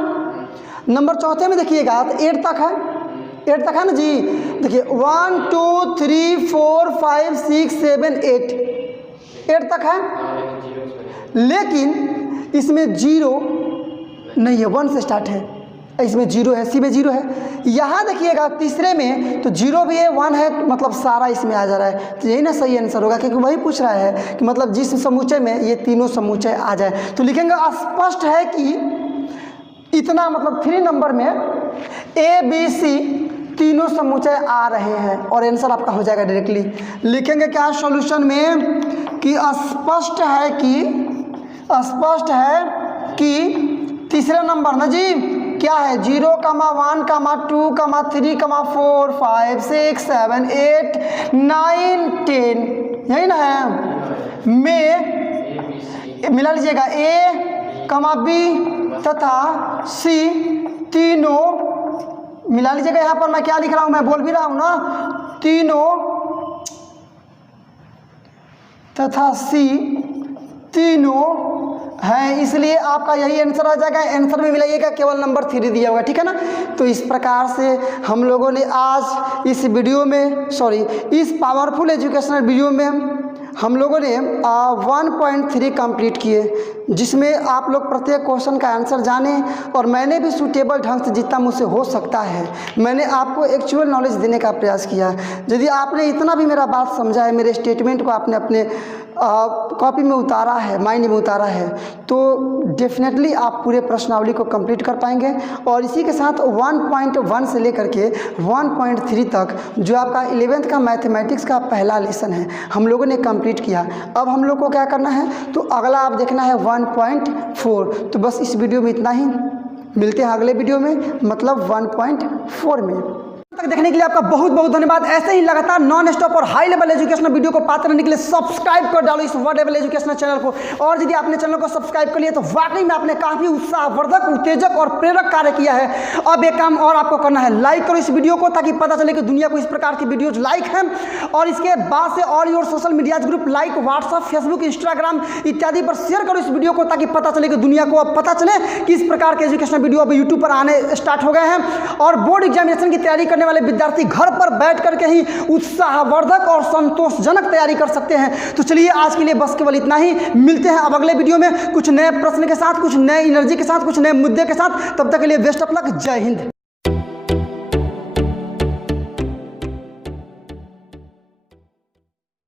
नंबर चौथे में देखिएगा तो 8 तक है, 8 तक है ना जी। देखिए 1 2 3 4 5 6 7 8 तक है, लेकिन इसमें 0 नहीं है, 1 से स्टार्ट है, इसमें 0 है, सी में 0 है। यहाँ देखिएगा तीसरे में तो 0 भी है, 1 है, मतलब सारा इसमें आ जा रहा है, तो यही ना सही आंसर होगा, क्योंकि वही पूछ रहा है कि मतलब जिस समुच्चय में ये तीनों समुच्चय आ जाए। तो लिखेंगे स्पष्ट है कि इतना, मतलब 3 नंबर में ए बी सी तीनों समुच्चय आ रहे हैं और आंसर आपका हो जाएगा डायरेक्टली। लिखेंगे क्या सॉल्यूशन में कि स्पष्ट है कि तीसरा नंबर ना जी क्या है, 0, 1, 2, 3, 4 5 6 7 8 9 10, यही ना है, में मिला लीजिएगा ए बी तथा सी तीनों मिला लीजिएगा। यहाँ पर मैं क्या लिख रहा हूँ, मैं बोल भी रहा हूँ ना, तीनों तथा सी तीनों है, इसलिए आपका यही आंसर आ जाएगा। आंसर में मिलाइएगा, केवल नंबर 3 दिया होगा, ठीक है ना। तो इस प्रकार से हम लोगों ने आज इस वीडियो में, इस पावरफुल एजुकेशनल वीडियो में हम लोगों ने 1.3 कंप्लीट किए, जिसमें आप लोग प्रत्येक क्वेश्चन का आंसर जाने, और मैंने भी सूटेबल ढंग से जितना मुझसे हो सकता है मैंने आपको एक्चुअल नॉलेज देने का प्रयास किया। यदि आपने इतना भी मेरा बात समझा है, मेरे स्टेटमेंट को आपने अपने कॉपी में उतारा है, माइंड में उतारा है, तो डेफिनेटली आप पूरे प्रश्नावली को कंप्लीट कर पाएंगे। और इसी के साथ 1.1 से लेकर के 1.3 तक जो आपका 11th का मैथमेटिक्स का पहला लेसन है हम लोगों ने कंप्लीट किया। अब हम लोग को क्या करना है, तो अगला आप देखना है 1.4। तो बस इस वीडियो में इतना ही, मिलते हैं अगले वीडियो में, मतलब 1.4 में। तक देखने के लिए आपका बहुत बहुत धन्यवाद। ऐसे ही लगातार नॉन स्टॉप और हाई लेवल एजुकेशनल वीडियो को पाते रहने के लिए सब्सक्राइब कर डालो इस वर्ड लेवल एजुकेशनल चैनल को। और यदि आपने चैनल को सब्सक्राइब कर लिया तो वाकई में आपने काफी उत्साहवर्धक, उत्तेजक और प्रेरक कार्य किया है। अब एक काम और आपको करना है, लाइक करो इस वीडियो को, ताकि पता चले कि दुनिया को इस प्रकार की वीडियोज लाइक हैं। और इसके बाद से all your social media group like WhatsApp, Facebook, Instagram इत्यादि पर शेयर करो इस वीडियो को, ताकि पता चले कि दुनिया को अब पता चले कि इस प्रकार के एजुकेशनल वीडियो अब यूट्यूब पर आने स्टार्ट हो गए हैं। और बोर्ड एग्जामिनेशन की तैयारी करने वाले विद्यार्थी घर पर बैठ करके ही उत्साहवर्धक और संतोषजनक तैयारी कर सकते हैं। तो चलिए आज के लिए बस केवल इतना ही, मिलते हैं अब अगले वीडियो में कुछ नए प्रश्न के साथ, कुछ नए एनर्जी के साथ, कुछ नए मुद्दे के साथ। तब तक के लिए बेस्ट ऑफ लक, जय हिंद।